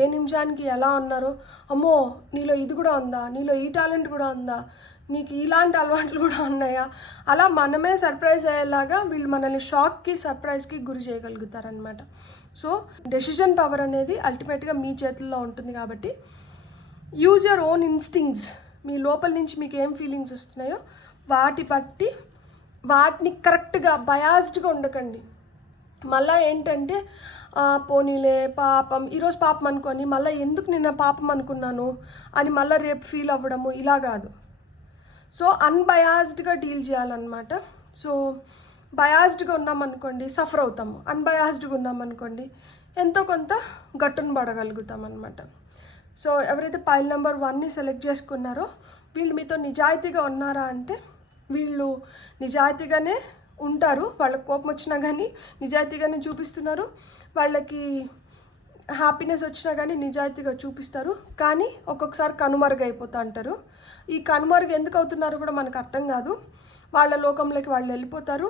ఏ నిమిషానికి ఎలా ఉన్నారో, అమ్మో నీలో ఇది కూడా ఉందా, నీలో ఈ టాలెంట్ కూడా ఉందా, నీకు ఇలాంటి అలవాట్లు కూడా ఉన్నాయా, అలా మనమే సర్ప్రైజ్ అయ్యేలాగా వీళ్ళు మనల్ని షాక్కి సర్ప్రైజ్కి గురి చేయగలుగుతారనమాట. సో డెసిషన్ పవర్ అనేది అల్టిమేట్గా మీ చేతుల్లో ఉంటుంది. కాబట్టి యూజ్ యువర్ ఓన్ ఇన్స్టింక్ట్స్. మీ లోపల నుంచి మీకు ఏం ఫీలింగ్స్ వస్తున్నాయో వాటి బట్టి వాటిని కరెక్ట్గా బయాస్డ్గా ఉండకండి. మళ్ళీ ఏంటంటే పోనీలే పాపం, ఈరోజు పాపం అనుకొని మళ్ళీ ఎందుకు నిన్న పాపం అనుకున్నాను అని మళ్ళీ రేపు ఫీల్ అవ్వడము, ఇలా కాదు. సో అన్బయాస్డ్గా డీల్ చేయాలన్నమాట. సో బయాస్డ్గా ఉన్నామనుకోండి సఫర్ అవుతాము, అన్బయాస్డ్గా ఉన్నామనుకోండి ఎంతో కొంత గట్టును పడగలుగుతాం అనమాట. సో ఎవరైతే పైల్ నెంబర్ 1ని సెలెక్ట్ చేసుకున్నారో వీళ్ళు మీతో నిజాయితీగా ఉన్నారా అంటే వీళ్ళు నిజాయితీగానే ఉంటారు. వాళ్ళకి కోపం వచ్చినా కానీ నిజాయితీగానే చూపిస్తున్నారు, వాళ్ళకి హ్యాపీనెస్ వచ్చినా కానీ నిజాయితీగా చూపిస్తారు. కానీ ఒక్కొక్కసారి కనుమరుగైపోతూ అంటారు. ఈ కనుమరుగు ఎందుకు అవుతున్నారో కూడా మనకు అర్థం కాదు. వాళ్ళ లోకంలోకి వాళ్ళు వెళ్ళిపోతారు.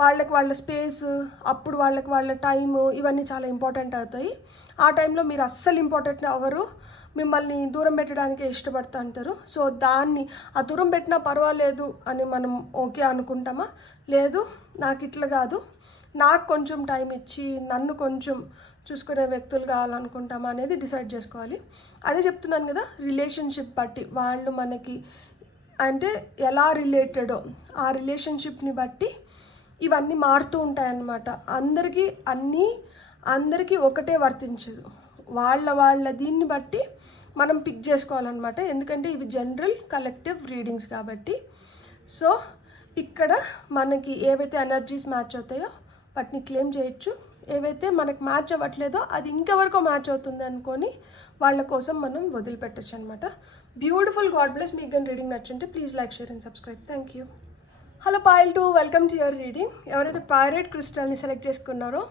వాళ్ళకి వాళ్ళ స్పేస్, అప్పుడు వాళ్ళ టైము, ఇవన్నీ చాలా ఇంపార్టెంట్ అవుతాయి. ఆ టైంలో మీరు అస్సలు ఇంపార్టెంట్ అవ్వరు, మిమ్మల్ని దూరం పెట్టడానికే ఇష్టపడుతూ అంటారు. సో దాన్ని ఆ దూరం పెట్టినా పర్వాలేదు అని మనం ఓకే అనుకుంటామా, లేదు నాకు ఇట్లా కాదు, నాకు కొంచెం టైం ఇచ్చి నన్ను కొంచెం చూసుకునే వ్యక్తులు కావాలనుకుంటామా అనేది డిసైడ్ చేసుకోవాలి. అదే చెప్తున్నాను కదా, రిలేషన్షిప్ బట్టి వాళ్ళు మనకి అంటే ఎలా రిలేటెడో ఆ రిలేషన్షిప్ని బట్టి ఇవన్నీ మారుతూ ఉంటాయన్నమాట. అందరికీ ఒకటే వర్తించదు, వాళ్ళ దీన్ని బట్టి మనం పిక్ చేసుకోవాలన్నమాట. ఎందుకంటే ఇవి జనరల్ కలెక్టివ్ రీడింగ్స్ కాబట్టి. సో ఇక్కడ మనకి ఏవైతే ఎనర్జీస్ మ్యాచ్ అవుతాయో వాటిని క్లెయిమ్ చేయొచ్చు, ఏవైతే మనకు మ్యాచ్ అవ్వట్లేదో అది ఇంకెవరికో మ్యాచ్ అవుతుంది అనుకొని వాళ్ళ కోసం మనం వదిలిపెట్టచ్చు అనమాట. బ్యూటిఫుల్. God bless. మీకు కానీ రీడింగ్ నచ్చుంటే please like, share and subscribe. Thank you. Hello Payal 2, welcome to your reading. ఎవరైతే పైరేట్ క్రిస్టల్ని సెలెక్ట్ చేసుకున్నారో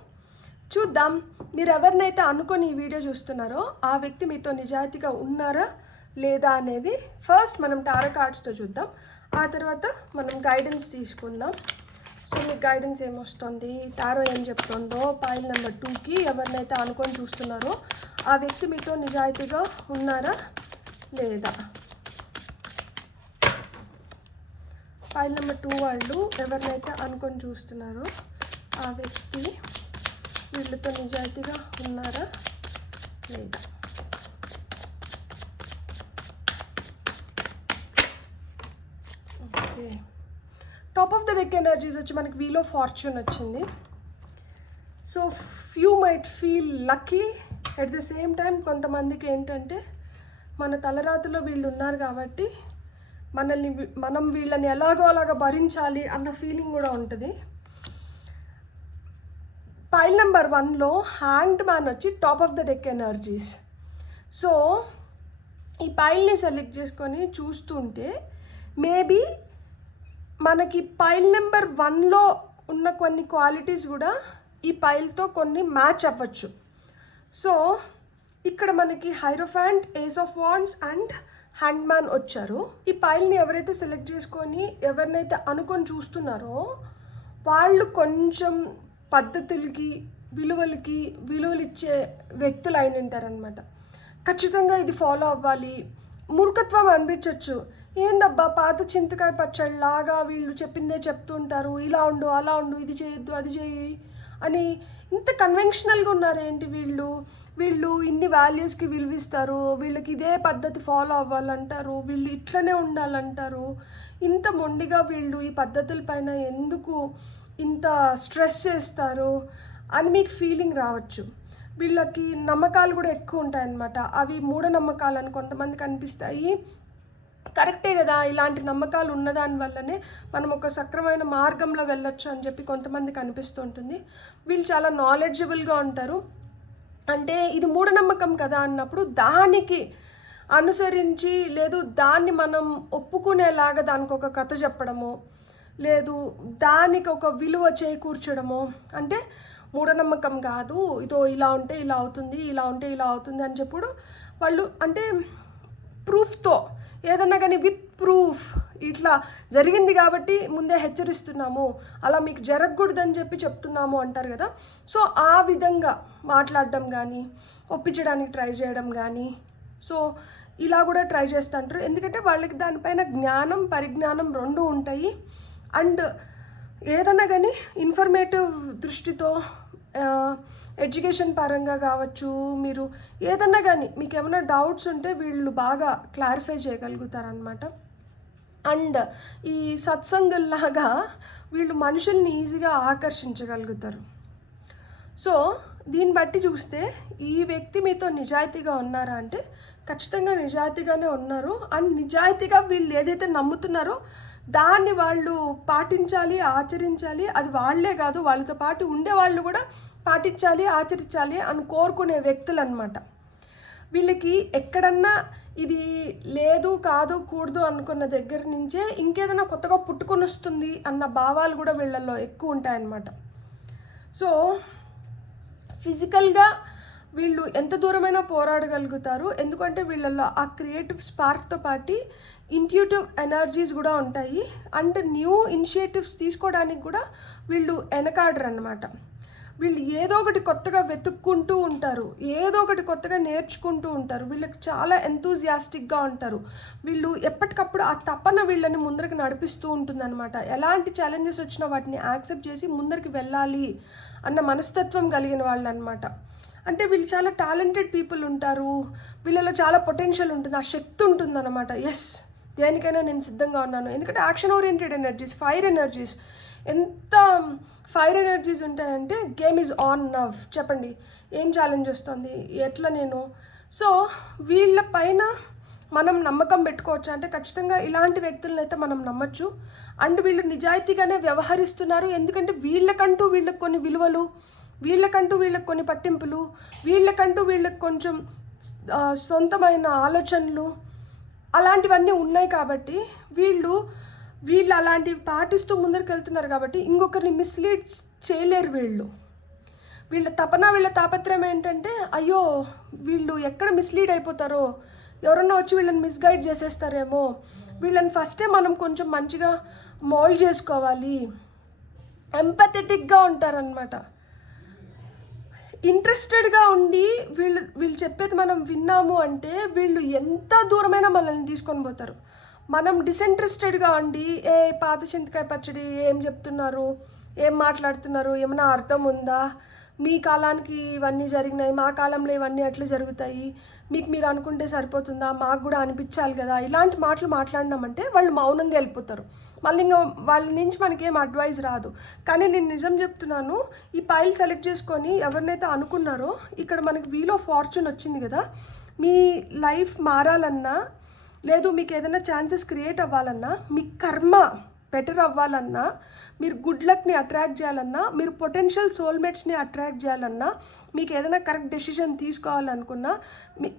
చూద్దాం. మీరు ఎవరినైతే అనుకొని ఈ వీడియో చూస్తున్నారో ఆ వ్యక్తి మీతో నిజాయితీగా ఉన్నారా లేదా అనేది ఫస్ట్ మనం టారో కార్డ్స్తో చూద్దాం. ఆ తర్వాత మనం గైడెన్స్ తీసుకుందాం. సో మీకు గైడెన్స్ ఏమొస్తుంది, టారో ఏం చెప్తుందో, పైల్ నెంబర్ 2కి ఎవరినైతే అనుకొని చూస్తున్నారో ఆ వ్యక్తి మీతో నిజాయితీగా ఉన్నారా లేదా. పైల్ నెంబర్ 2 వాళ్ళు ఎవరినైతే అనుకొని చూస్తున్నారో ఆ వ్యక్తి వీళ్ళతో నిజాయితీగా ఉన్నారా లేదా. Okay, top of the deck energies వచ్చి మనకి వీల్ ఆఫ్ ఫార్చ్యూన్ వచ్చింది. So few might feel lucky, at the same time కొంతమందికి ఏంటంటే మన తలరాతిలో వీళ్ళు ఉన్నారు కాబట్టి మనం వీళ్ళని ఎలాగో అలాగా భరించాలి అన్న ఫీలింగ్ కూడా ఉంటుంది. పైల్ నెంబర్ 1లో హ్యాండ్ మ్యాన్ వచ్చి top of the deck energies. So ఈ పైల్ని సెలెక్ట్ చేసుకొని చూస్తుంటే మేబీ మనకి పైల్ నెంబర్ 1లో ఉన్న కొన్ని క్వాలిటీస్ కూడా ఈ పైల్తో కొన్ని మ్యాచ్ అవ్వచ్చు. సో ఇక్కడ మనకి hierophant, ace of wands and hanged man వచ్చారు. ఈ పైల్ని ఎవరైతే సెలెక్ట్ చేసుకొని ఎవరినైతే అనుకొని చూస్తున్నారో వాళ్ళు కొంచెం పద్ధతులకి విలువలు ఇచ్చే వ్యక్తులు అయిన ఉంటారనమాట. ఖచ్చితంగా ఇది ఫాలో అవ్వాలి. మూర్ఖత్వం అనిపించవచ్చు, ఏందబ్బా పాత చింతకాయ పచ్చడిలాగా వీళ్ళు చెప్పిందే చెప్తుంటారు, ఇలా ఉండు అలా ఉండు, ఇది చేయొద్దు అది చేయి అని ఇంత కన్వెన్షనల్గా ఉన్నారేంటి వీళ్ళు ఇన్ని వాల్యూస్కి విలువిస్తారు, వీళ్ళకి ఇదే పద్ధతి ఫాలో అవ్వాలంటారు, వీళ్ళు ఇట్లనే ఉండాలంటారు, ఇంత మొండిగా వీళ్ళు ఈ పద్ధతులపైన ఎందుకు ఇంత స్ట్రెస్ చేస్తారు అని మీకు ఫీలింగ్ రావచ్చు. వీళ్ళకి నమ్మకాలు కూడా ఎక్కువ ఉంటాయన్నమాట. అవి మూఢనమ్మకాలని కొంతమందికి అనిపిస్తాయి. కరెక్టే కదా, ఇలాంటి నమ్మకాలు ఉన్నదాని వల్లనే మనం ఒక సక్రమైన మార్గంలో వెళ్ళొచ్చు అని చెప్పి కొంతమందికి అనిపిస్తూ ఉంటుంది. వీళ్ళు చాలా నాలెడ్జబుల్గా ఉంటారు. అంటే ఇది మూఢనమ్మకం కదా అన్నప్పుడు దానికి అనుసరించి, లేదు దాన్ని మనం ఒప్పుకునేలాగా దానికి ఒక కథ చెప్పడము, లేదు దానికి ఒక విలువ చేకూర్చడము, అంటే మూఢనమ్మకం కాదు, ఇదో ఇలా ఉంటే ఇలా అవుతుంది, ఇలా ఉంటే ఇలా అవుతుంది అని చెప్పుడు వాళ్ళు అంటే ప్రూఫ్తో ఏదన్నా కానీ విత్ ప్రూఫ్ ఇట్లా జరిగింది కాబట్టి ముందే హెచ్చరిస్తున్నాము, అలా మీకు జరగకూడదని చెప్పి చెప్తున్నాము అంటారు కదా. సో ఆ విధంగా మాట్లాడడం కానీ ఒప్పించడానికి ట్రై చేయడం కానీ సో ఇలా కూడా ట్రై చేస్తుంటారు. ఎందుకంటే వాళ్ళకి దానిపైన జ్ఞానం పరిజ్ఞానం రెండు ఉంటాయి. అండ్ ఏదన్నా కానీ ఇన్ఫర్మేటివ్ దృష్టితో ఎడ్యుకేషన్ పరంగా కావచ్చు, మీరు ఏదన్నా కానీ మీకు ఏమైనా డౌట్స్ ఉంటే వీళ్ళు బాగా క్లారిఫై చేయగలుగుతారనమాట. అండ్ ఈ సత్సంగుల్లాగా వీళ్ళు మనుషుల్ని ఈజీగా ఆకర్షించగలుగుతారు. సో దీన్ని బట్టి చూస్తే ఈ వ్యక్తి మీతో నిజాయితీగా ఉన్నారా అంటే ఖచ్చితంగా నిజాయితీగానే ఉన్నారు. అండ్ నిజాయితీగా వీళ్ళు ఏదైతే నమ్ముతున్నారో దాన్ని వాళ్ళు పాటించాలి, ఆచరించాలి. అది వాళ్ళే కాదు, వాళ్ళతో పాటు ఉండే వాళ్ళు కూడా పాటించాలి, ఆచరించాలి అని కోరుకునే వ్యక్తులు అనమాట. వీళ్ళకి ఎక్కడన్నా ఇది లేదు కాదు కూడదు అనుకున్న దగ్గర నుంచే ఇంకేదైనా కొత్తగా పుట్టుకొని వస్తుంది అన్న భావాలు కూడా వీళ్ళల్లో ఎక్కువ ఉంటాయన్నమాట. సో ఫిజికల్గా వీళ్ళు ఎంత దూరమైనా పోరాడగలుగుతారు. ఎందుకంటే వీళ్ళల్లో ఆ క్రియేటివ్ స్పార్క్తో పాటు ఇంట్యూటివ్ ఎనర్జీస్ కూడా ఉంటాయి. అండ్ న్యూ ఇనిషియేటివ్స్ తీసుకోవడానికి కూడా వీళ్ళు వెనకాడరు అన్నమాట. వీళ్ళు ఏదో ఒకటి కొత్తగా వెతుక్కుంటూ ఉంటారు, ఏదో ఒకటి కొత్తగా నేర్చుకుంటూ ఉంటారు. వీళ్ళకి చాలా ఎంతూజియాస్టిక్గా ఉంటారు. వీళ్ళు ఎప్పటికప్పుడు ఆ తపన వీళ్ళని ముందరికి నడిపిస్తూ ఉంటుందన్నమాట. ఎలాంటి ఛాలెంజెస్ వచ్చినా వాటిని యాక్సెప్ట్ చేసి ముందరికి వెళ్ళాలి అన్న మనస్తత్వం కలిగిన వాళ్ళు అనమాట. అంటే వీళ్ళు చాలా టాలెంటెడ్ పీపుల్ ఉంటారు, వీళ్ళలో చాలా పొటెన్షియల్ ఉంటుంది, ఆ శక్తి ఉంటుందన్నమాట. ఎస్, దేనికైనా నేను సిద్ధంగా ఉన్నాను. ఎందుకంటే action oriented energies, fire energies, ఎంత ఫైర్ ఎనర్జీస్ ఉంటాయంటే గేమ్ ఈజ్ ఆన్ నవ్. చెప్పండి ఏం ఛాలెంజ్ వస్తుంది, ఎట్లా నేను. సో వీళ్ళ పైన మనం నమ్మకం పెట్టుకోవచ్చు అంటే ఖచ్చితంగా ఇలాంటి వ్యక్తులను అయితే మనం నమ్మచ్చు. అండ్ వీళ్ళు నిజాయితీగానే వ్యవహరిస్తున్నారు. ఎందుకంటే వీళ్ళకంటూ వీళ్ళకి కొన్ని విలువలు, వీళ్ళకంటూ వీళ్ళకి కొన్ని పట్టింపులు, వీళ్ళకంటూ వీళ్ళకి కొంచెం సొంతమైన ఆలోచనలు అలాంటివన్నీ ఉన్నాయి కాబట్టి వీళ్ళు అలాంటివి పాటిస్తూ ముందరికి వెళ్తున్నారు కాబట్టి ఇంకొకరిని మిస్లీడ్ చేయలేరు. వీళ్ళ తపన వీళ్ళ తాపత్రయం ఏంటంటే అయ్యో వీళ్ళు ఎక్కడ మిస్లీడ్ అయిపోతారో, ఎవరన్నా వచ్చి వీళ్ళని మిస్గైడ్ చేసేస్తారేమో, వీళ్ళని ఫస్టే మనం కొంచెం మంచిగా మోల్డ్ చేసుకోవాలి. ఎంపథెటిక్గా ఉంటారనమాట. ఇంట్రెస్టెడ్గా ఉండి వీళ్ళు చెప్పేది మనం విన్నాము అంటే వీళ్ళు ఎంత దూరమైనా మనల్ని తీసుకొని పోతారు. మనం డిసింట్రెస్టెడ్గా ఉండి పాత చింతకాయ పచ్చడి ఏం చెప్తున్నారు, ఏం మాట్లాడుతున్నారు, ఏమైనా అర్థం ఉందా, మీ కాలానికి ఇవన్నీ జరిగినాయి, మా కాలంలో ఇవన్నీ ఎట్లా జరుగుతాయి, మీకు మీరు అనుకుంటే సరిపోతుందా, మాకు కూడా అనిపించాలి కదా, ఇలాంటి మాటలు మాట్లాడినామంటే వాళ్ళు మౌనంగా వెళ్ళిపోతారు. మళ్ళీ ఇంకా వాళ్ళ నుంచి మనకేం అడ్వైజ్ రాదు. కానీ నేను నిజం చెప్తున్నాను, ఈ పైల్ సెలెక్ట్ చేసుకొని ఎవరినైతే అనుకున్నారో ఇక్కడ మనకి వీల్ ఆఫ్ ఫార్చ్యూన్ వచ్చింది కదా. మీ లైఫ్ మారాలన్నా, లేదు మీకు ఏదైనా ఛాన్సెస్ క్రియేట్ అవ్వాలన్నా, మీ కర్మ బెటర్ అవ్వాలన్నా, మీరు గుడ్ లక్ని అట్రాక్ట్ చేయాలన్నా, మీరు పొటెన్షియల్ సోల్మేట్స్ని అట్రాక్ట్ చేయాలన్నా, మీకు ఏదైనా కరెక్ట్ డెసిషన్ తీసుకోవాలనుకున్నా,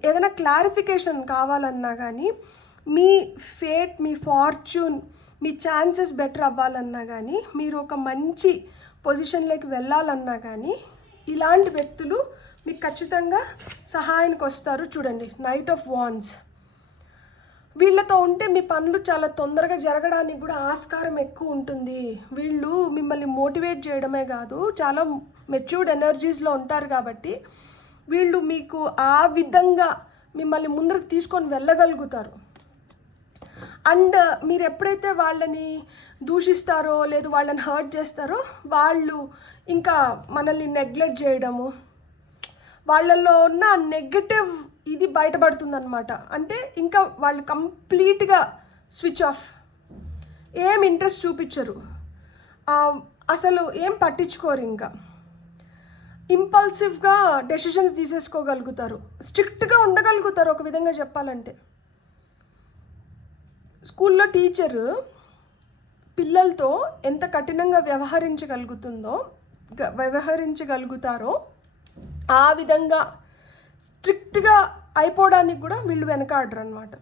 ఏదైనా క్లారిఫికేషన్ కావాలన్నా కానీ, మీ ఫేట్, మీ ఫార్చ్యూన్, మీ ఛాన్సెస్ బెటర్ అవ్వాలన్నా కానీ, మీరు ఒక మంచి పొజిషన్లోకి వెళ్ళాలన్నా కానీ ఇలాంటి వ్యక్తులు మీకు ఖచ్చితంగా సహాయానికి వస్తారు. చూడండి, నైట్ ఆఫ్ వాన్స్. వీళ్ళతో ఉంటే మీ పనులు చాలా తొందరగా జరగడానికి కూడా ఆస్కారం ఎక్కువ ఉంటుంది. వీళ్ళు మిమ్మల్ని మోటివేట్ చేయడమే కాదు, చాలా మెచ్యూర్డ్ ఎనర్జీస్లో ఉంటారు కాబట్టి వీళ్ళు మీకు ఆ విధంగా మిమ్మల్ని ముందరకు తీసుకొని వెళ్ళగలుగుతారు. అండ్ మీరు ఎప్పుడైతే వాళ్ళని దూషిస్తారో లేదు వాళ్ళని హర్ట్ చేస్తారో వాళ్ళు ఇంకా మనల్ని నెగ్లెక్ట్ చేయడము, వాళ్ళల్లో ఉన్న నెగటివ్ ఇది బయటపడుతుందన్నమాట. అంటే ఇంకా వాళ్ళు కంప్లీట్గా స్విచ్ ఆఫ్, ఏం ఇంట్రెస్ట్ చూపించరు, అసలు ఏం పట్టించుకోరు. ఇంకా ఇంపల్సివ్గా డెసిషన్స్ తీసేసుకోగలుగుతారు, స్ట్రిక్ట్గా ఉండగలుగుతారు. ఒక విధంగా చెప్పాలంటే స్కూల్లో టీచరు పిల్లలతో ఎంత కఠినంగా వ్యవహరించగలుగుతారో ఆ విధంగా స్ట్రిక్ట్గా అయిపోవడానికి కూడా వీళ్ళు వెనకాడరు అనమాట.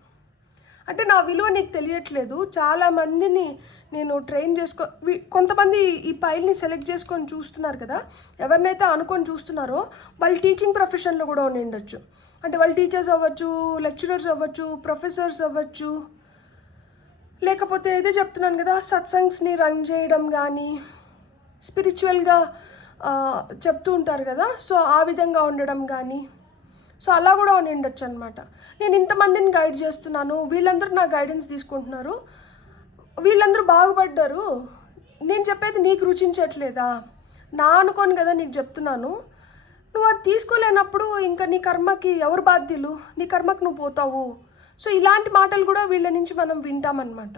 అంటే నా విలువ నీకు తెలియట్లేదు. చాలామందిని నేను ట్రైన్ కొంతమంది ఈ పైల్ని సెలెక్ట్ చేసుకొని చూస్తున్నారు కదా, ఎవరినైతే అనుకొని చూస్తున్నారో వాళ్ళు టీచింగ్ ప్రొఫెషన్లో కూడా ఉండి ఉండొచ్చు. అంటే వాళ్ళు టీచర్స్ అవ్వచ్చు, లెక్చరర్స్ అవ్వచ్చు, ప్రొఫెసర్స్ అవ్వచ్చు, లేకపోతే ఇదే చెప్తున్నాను కదా, సత్సంగ్స్ని రన్ చేయడం కానీ, స్పిరిచువల్గా చెప్తూ ఉంటారు కదా, సో ఆ విధంగా ఉండడం కానీ, సో అలా కూడా ఉండొచ్చు అనమాట. నేను ఇంతమందిని గైడ్ చేస్తున్నాను, వీళ్ళందరూ నా గైడెన్స్ తీసుకుంటున్నారు, వీళ్ళందరూ బాగుపడ్డారు, నేను చెప్పేది నీకు రుచించట్లేదా? నా అనుకోను కదా నీకు చెప్తున్నాను. నువ్వు అది తీసుకోలేనప్పుడు ఇంకా నీ కర్మకి ఎవరు బాధ్యులు? నీ కర్మకి నువ్వు పోతావు. సో ఇలాంటి మాటలు కూడా వీళ్ళ నుంచి మనం వింటామన్నమాట.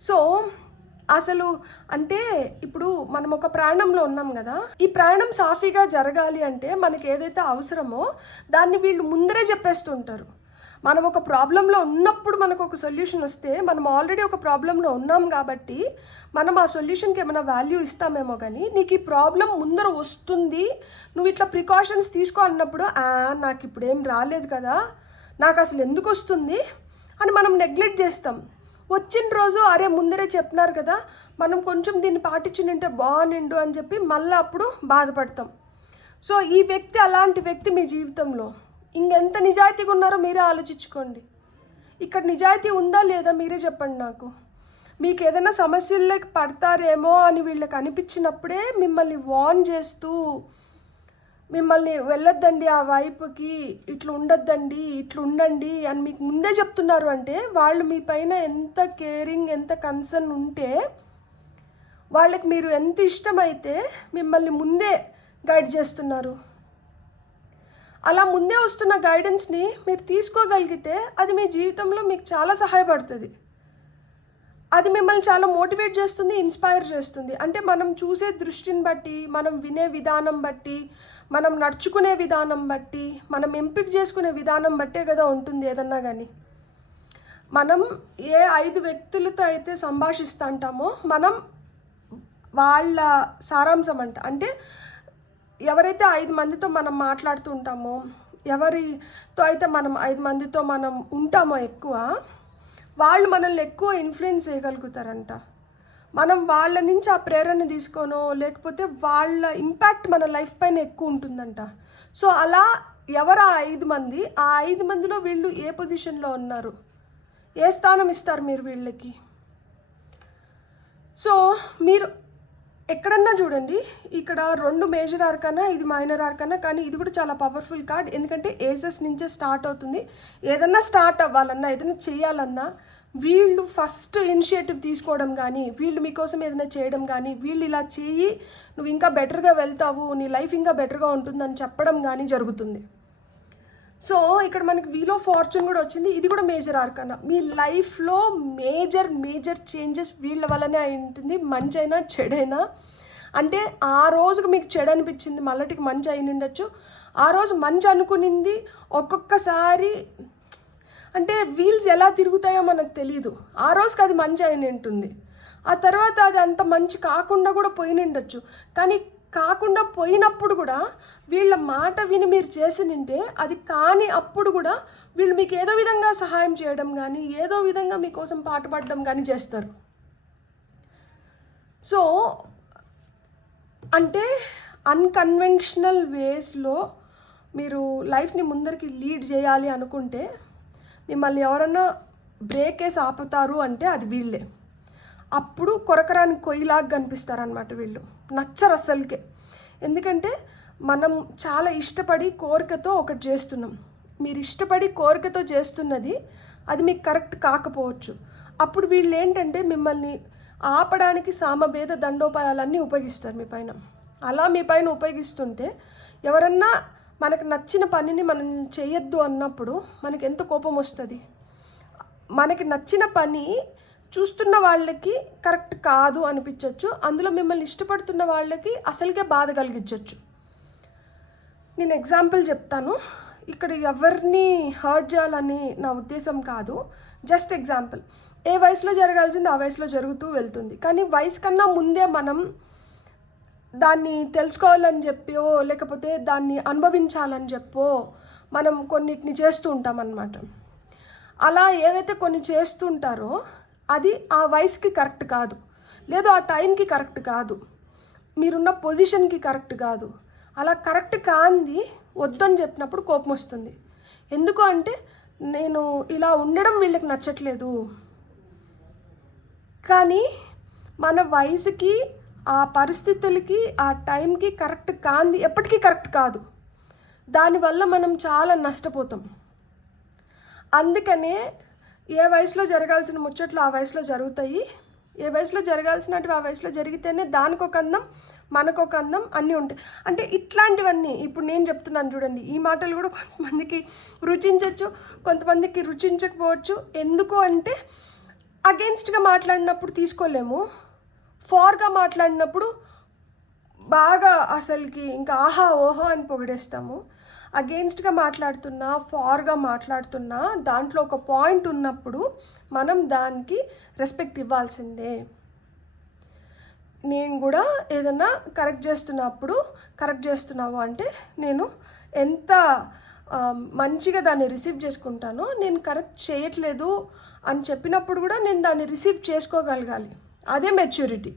సో అసలు అంటే ఇప్పుడు మనం ఒక ప్రయాణంలో ఉన్నాం కదా, ఈ ప్రయాణం సాఫీగా జరగాలి అంటే మనకి ఏదైతే అవసరమో దాన్ని వీళ్ళు ముందరే చెప్పేస్తుంటారు. మనం ఒక ప్రాబ్లంలో ఉన్నప్పుడు మనకు ఒక సొల్యూషన్ వస్తే, మనం ఆల్రెడీ ఒక ప్రాబ్లంలో ఉన్నాం కాబట్టి మనం ఆ సొల్యూషన్కి ఏమైనా వాల్యూ ఇస్తామేమో, కానీ నీకు ఈ ప్రాబ్లం ముందర వస్తుంది, నువ్వు ఇట్లా ప్రికాషన్స్ తీసుకో అన్నప్పుడు నాకు ఇప్పుడు ఏం రాలేదు కదా, నాకు అసలు ఎందుకు వస్తుంది అని మనం నెగ్లెక్ట్ చేస్తాం. వచ్చిన రోజు అరే ముందరే చెప్పినారు కదా, మనం కొంచెం దీన్ని పాటించుంటే బాగుండు అని చెప్పి మళ్ళీ అప్పుడు బాధపడతాం. సో ఈ వ్యక్తి అలాంటి వ్యక్తి మీ జీవితంలో ఇంకెంత నిజాయితీగా ఉన్నారో మీరే ఆలోచించుకోండి. ఇక్కడ నిజాయితీ ఉందా లేదా మీరే చెప్పండి నాకు. మీకు ఏదైనా సమస్యల్లోకి పడతారేమో అని వీళ్ళకి అనిపించినప్పుడే మిమ్మల్ని వార్న్ చేస్తూ, మిమ్మల్ని వెళ్ళొద్దండి ఆ వైపుకి, ఇట్లా ఉండొద్దండి, ఇట్లా ఉండండి అని మీకు ముందే చెప్తున్నారు అంటే వాళ్ళు మీ పైన ఎంత కేరింగ్, ఎంత కన్సర్న్ ఉంటే, వాళ్ళకి మీరు ఎంత ఇష్టమైతే మిమ్మల్ని ముందే గైడ్ చేస్తున్నారు. అలా ముందే వస్తున్న గైడెన్స్ని మీరు తీసుకోగలిగితే అది మీ జీవితంలో మీకు చాలా సహాయపడుతుంది. అది మిమ్మల్ని చాలా మోటివేట్ చేస్తుంది, ఇన్స్పైర్ చేస్తుంది. అంటే మనం చూసే దృష్టిని బట్టి, మనం వినే విధానం బట్టి, మనం నడుచుకునే విధానం బట్టి, మనం ఎంపిక చేసుకునే విధానం బట్టే కదా ఉంటుంది ఏదన్నా కానీ. మనం ఏ 5 వ్యక్తులతో అయితే సంభాషిస్తూ ఉంటామో మనం వాళ్ళ సారాంశం అంటే ఎవరైతే 5 మందితో మనం మాట్లాడుతూ ఉంటామో, ఎవరితో అయితే మనం 5 మందితో మనం ఉంటామో ఎక్కువ, వాళ్ళు మనల్ని ఎక్కువ ఇన్ఫ్లుయెన్స్ చేయగలుగుతారంట. మనం వాళ్ళ నుంచి ఆ ప్రేరణ తీసుకోనో లేకపోతే వాళ్ళ ఇంపాక్ట్ మన లైఫ్ పైన ఎక్కువ ఉంటుందంట. సో అలా ఎవరు ఆ 5 మంది, ఆ 5 మందిలో వీళ్ళు ఏ పొజిషన్లో ఉన్నారు, ఏ స్థానం ఇస్తారు మీరు వీళ్ళకి. సో మీరు ఎక్కడన్నా చూడండి, ఇక్కడ 2 మేజర్ ఆర్కానా, ఇది మైనర్ ఆర్కానా, కానీ ఇది కూడా చాలా పవర్ఫుల్ కార్డ్. ఎందుకంటే ఏసెస్ నుంచే స్టార్ట్ అవుతుంది. ఏదన్నా స్టార్ట్ అవ్వాలన్నా, ఏదైనా చేయాలన్నా వీళ్ళు ఫస్ట్ ఇనిషియేటివ్ తీసుకోవడం కానీ, వీళ్ళు మీకోసం ఏదైనా చేయడం కానీ, వీళ్ళు ఇలా చేయి నువ్వు ఇంకా బెటర్గా వెళ్తావు, నీ లైఫ్ ఇంకా బెటర్గా ఉంటుందని చెప్పడం కానీ జరుగుతుంది. సో ఇక్కడ మనకి వీల్ ఆఫ్ ఫార్చ్యూన్ కూడా వచ్చింది. ఇది కూడా మేజర్ ఆర్కానా. మీ లైఫ్లో మేజర్ చేంజెస్ వీళ్ళ వల్లనే అయి ఉంటుంది, మంచి అయినా చెడైనా. అంటే ఆ రోజుకు మీకు చెడు అనిపించింది, మళ్ళటికి మంచి అయిన ఉండొచ్చు. ఆ రోజు మంచి అనుకునింది ఒక్కొక్కసారి అంటే వీల్స్ ఎలా తిరుగుతాయో మనకు తెలీదు. ఆ రోజుకి అది మంచి అయిన ఉంటుంది, ఆ తర్వాత అది అంత మంచి కాకుండా కూడా పోయినుండొచ్చు. కానీ కాకుండా పోయినప్పుడు కూడా వీళ్ళ మాట విని మీరు చేసి నింటే అది కానీ అప్పుడు కూడా వీళ్ళు మీకు ఏదో విధంగా సహాయం చేయడం కానీ, ఏదో విధంగా మీకోసం పాటుపడడం కానీ చేస్తారు. సో అంటే అన్కన్వెన్షనల్ వేస్లో మీరు లైఫ్ని ముందరికి లీడ్ చేయాలి అనుకుంటే మిమ్మల్ని ఎవరన్నా బ్రేక్ వేసి ఆపుతారు అంటే అది వీళ్ళే. అప్పుడు కొరకరాని కొయ్యిలాగా కనిపిస్తారనమాట వీళ్ళు, నచ్చరు అసలుకే. ఎందుకంటే మనం చాలా ఇష్టపడి కోరికతో ఒకటి చేస్తున్నాం, మీరు ఇష్టపడి కోరికతో చేస్తున్నది అది మీకు కరెక్ట్ కాకపోవచ్చు. అప్పుడు వీళ్ళు ఏంటంటే మిమ్మల్ని ఆపడానికి సామభేద దండోపాయాలన్నీ ఉపయోగిస్తారు మీ పైన. అలా మీ పైన ఉపయోగిస్తుంటే ఎవరన్నా మనకు నచ్చిన పనిని మనం చేయొద్దు అన్నప్పుడు మనకి ఎంత కోపం వస్తుంది. మనకి నచ్చిన పని చూస్తున్న వాళ్ళకి కరెక్ట్ కాదు అనిపించవచ్చు, అందులో మిమ్మల్ని ఇష్టపడుతున్న వాళ్ళకి అసలుకే బాధ కలిగించవచ్చు. నేను ఎగ్జాంపుల్ చెప్తాను. ఇక్కడ ఎవరిని హర్ట్ చేయాలని నా ఉద్దేశం కాదు, జస్ట్ ఎగ్జాంపుల్. ఏ వయసులో జరగాల్సింది ఆ వయసులో జరుగుతూ వెళ్తుంది, కానీ వయసు కన్నా ముందే మనం దాన్ని తెలుసుకోవాలని చెప్పో లేకపోతే దాన్ని అనుభవించాలని చెప్పో మనం కొన్నిటిని చేస్తూ ఉంటాం అన్నమాట. అలా ఏవైతే కొన్ని చేస్తుంటారో అది ఆ వయసుకి కరెక్ట్ కాదు, లేదు ఆ టైంకి కరెక్ట్ కాదు, మీరున్న పొజిషన్కి కరెక్ట్ కాదు. అలా కరెక్ట్ కాంది వద్దని చెప్పినప్పుడు కోపం వస్తుంది. ఎందుకు అంటే నేను ఇలా ఉండడం వీళ్ళకి నచ్చట్లేదు. కానీ మన వయసుకి ఆ పరిస్థితులకి ఆ టైంకి కరెక్ట్ కాంది ఎప్పటికీ కరెక్ట్ కాదు. దానివల్ల మనం చాలా నష్టపోతాం. అందుకనే ఏ వయసులో జరగాల్సిన ముచ్చట్లు ఆ వయసులో జరుగుతాయి. ఏ వయసులో జరగాల్సినవి ఆ వయసులో జరిగితేనే దానికొక అందం, మనకొక అందం అన్నీ ఉంటాయి. అంటే ఇట్లాంటివన్నీ ఇప్పుడు నేను చెప్తున్నాను చూడండి, ఈ మాటలు కూడా కొంతమందికి రుచించవచ్చు, కొంతమందికి రుచించకపోవచ్చు. ఎందుకు అంటే అగెన్స్ట్గా మాట్లాడినప్పుడు తీసుకోలేము, ఫార్గా మాట్లాడినప్పుడు బాగా అసలుకి ఇంకా ఆహా ఓహో అని పొగిడేస్తాము. అగెన్స్ట్గా మాట్లాడుతున్నా, ఫార్గా మాట్లాడుతున్నా దాంట్లో ఒక పాయింట్ ఉన్నప్పుడు మనం దానికి రెస్పెక్ట్ ఇవ్వాల్సిందే. నేను కూడా ఏదన్నా కరెక్ట్ చేస్తున్నావు అంటే నేను ఎంత మంచిగా దాన్ని రిసీవ్ చేసుకుంటానో, నేను కరెక్ట్ చేయట్లేదు అని చెప్పినప్పుడు కూడా నేను దాన్ని రిసీవ్ చేసుకోగలగాలి. అదే మెచ్యూరిటీ.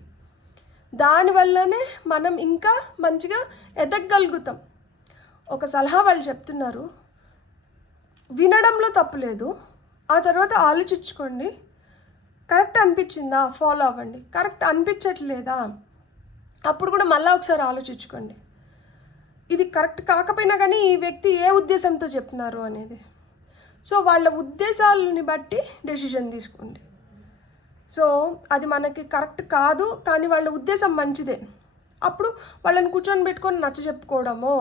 దానివల్లనే మనం ఇంకా మంచిగా ఎదగగలుగుతాం. ఒక సలహా వాళ్ళు చెప్తున్నారు, వినడంలో తప్పులేదు, ఆ తర్వాత ఆలోచించుకోండి. కరెక్ట్ అనిపించిందా ఫాలో అవ్వండి, కరెక్ట్ అనిపించట్లేదా అప్పుడు కూడా మళ్ళీ ఒకసారి ఆలోచించుకోండి. ఇది కరెక్ట్ కాకపోయినా కానీ ఈ వ్యక్తి ఏ ఉద్దేశంతో చెప్తున్నారు అనేది. సో వాళ్ళ ఉద్దేశాలని బట్టి డెసిషన్ తీసుకోండి. సో అది మనకి కరెక్ట్ కాదు కానీ వాళ్ళ ఉద్దేశం మంచిదే, అప్పుడు వాళ్ళని కూర్చొని పెట్టుకొని నచ్చ చెప్పుకోవడమో,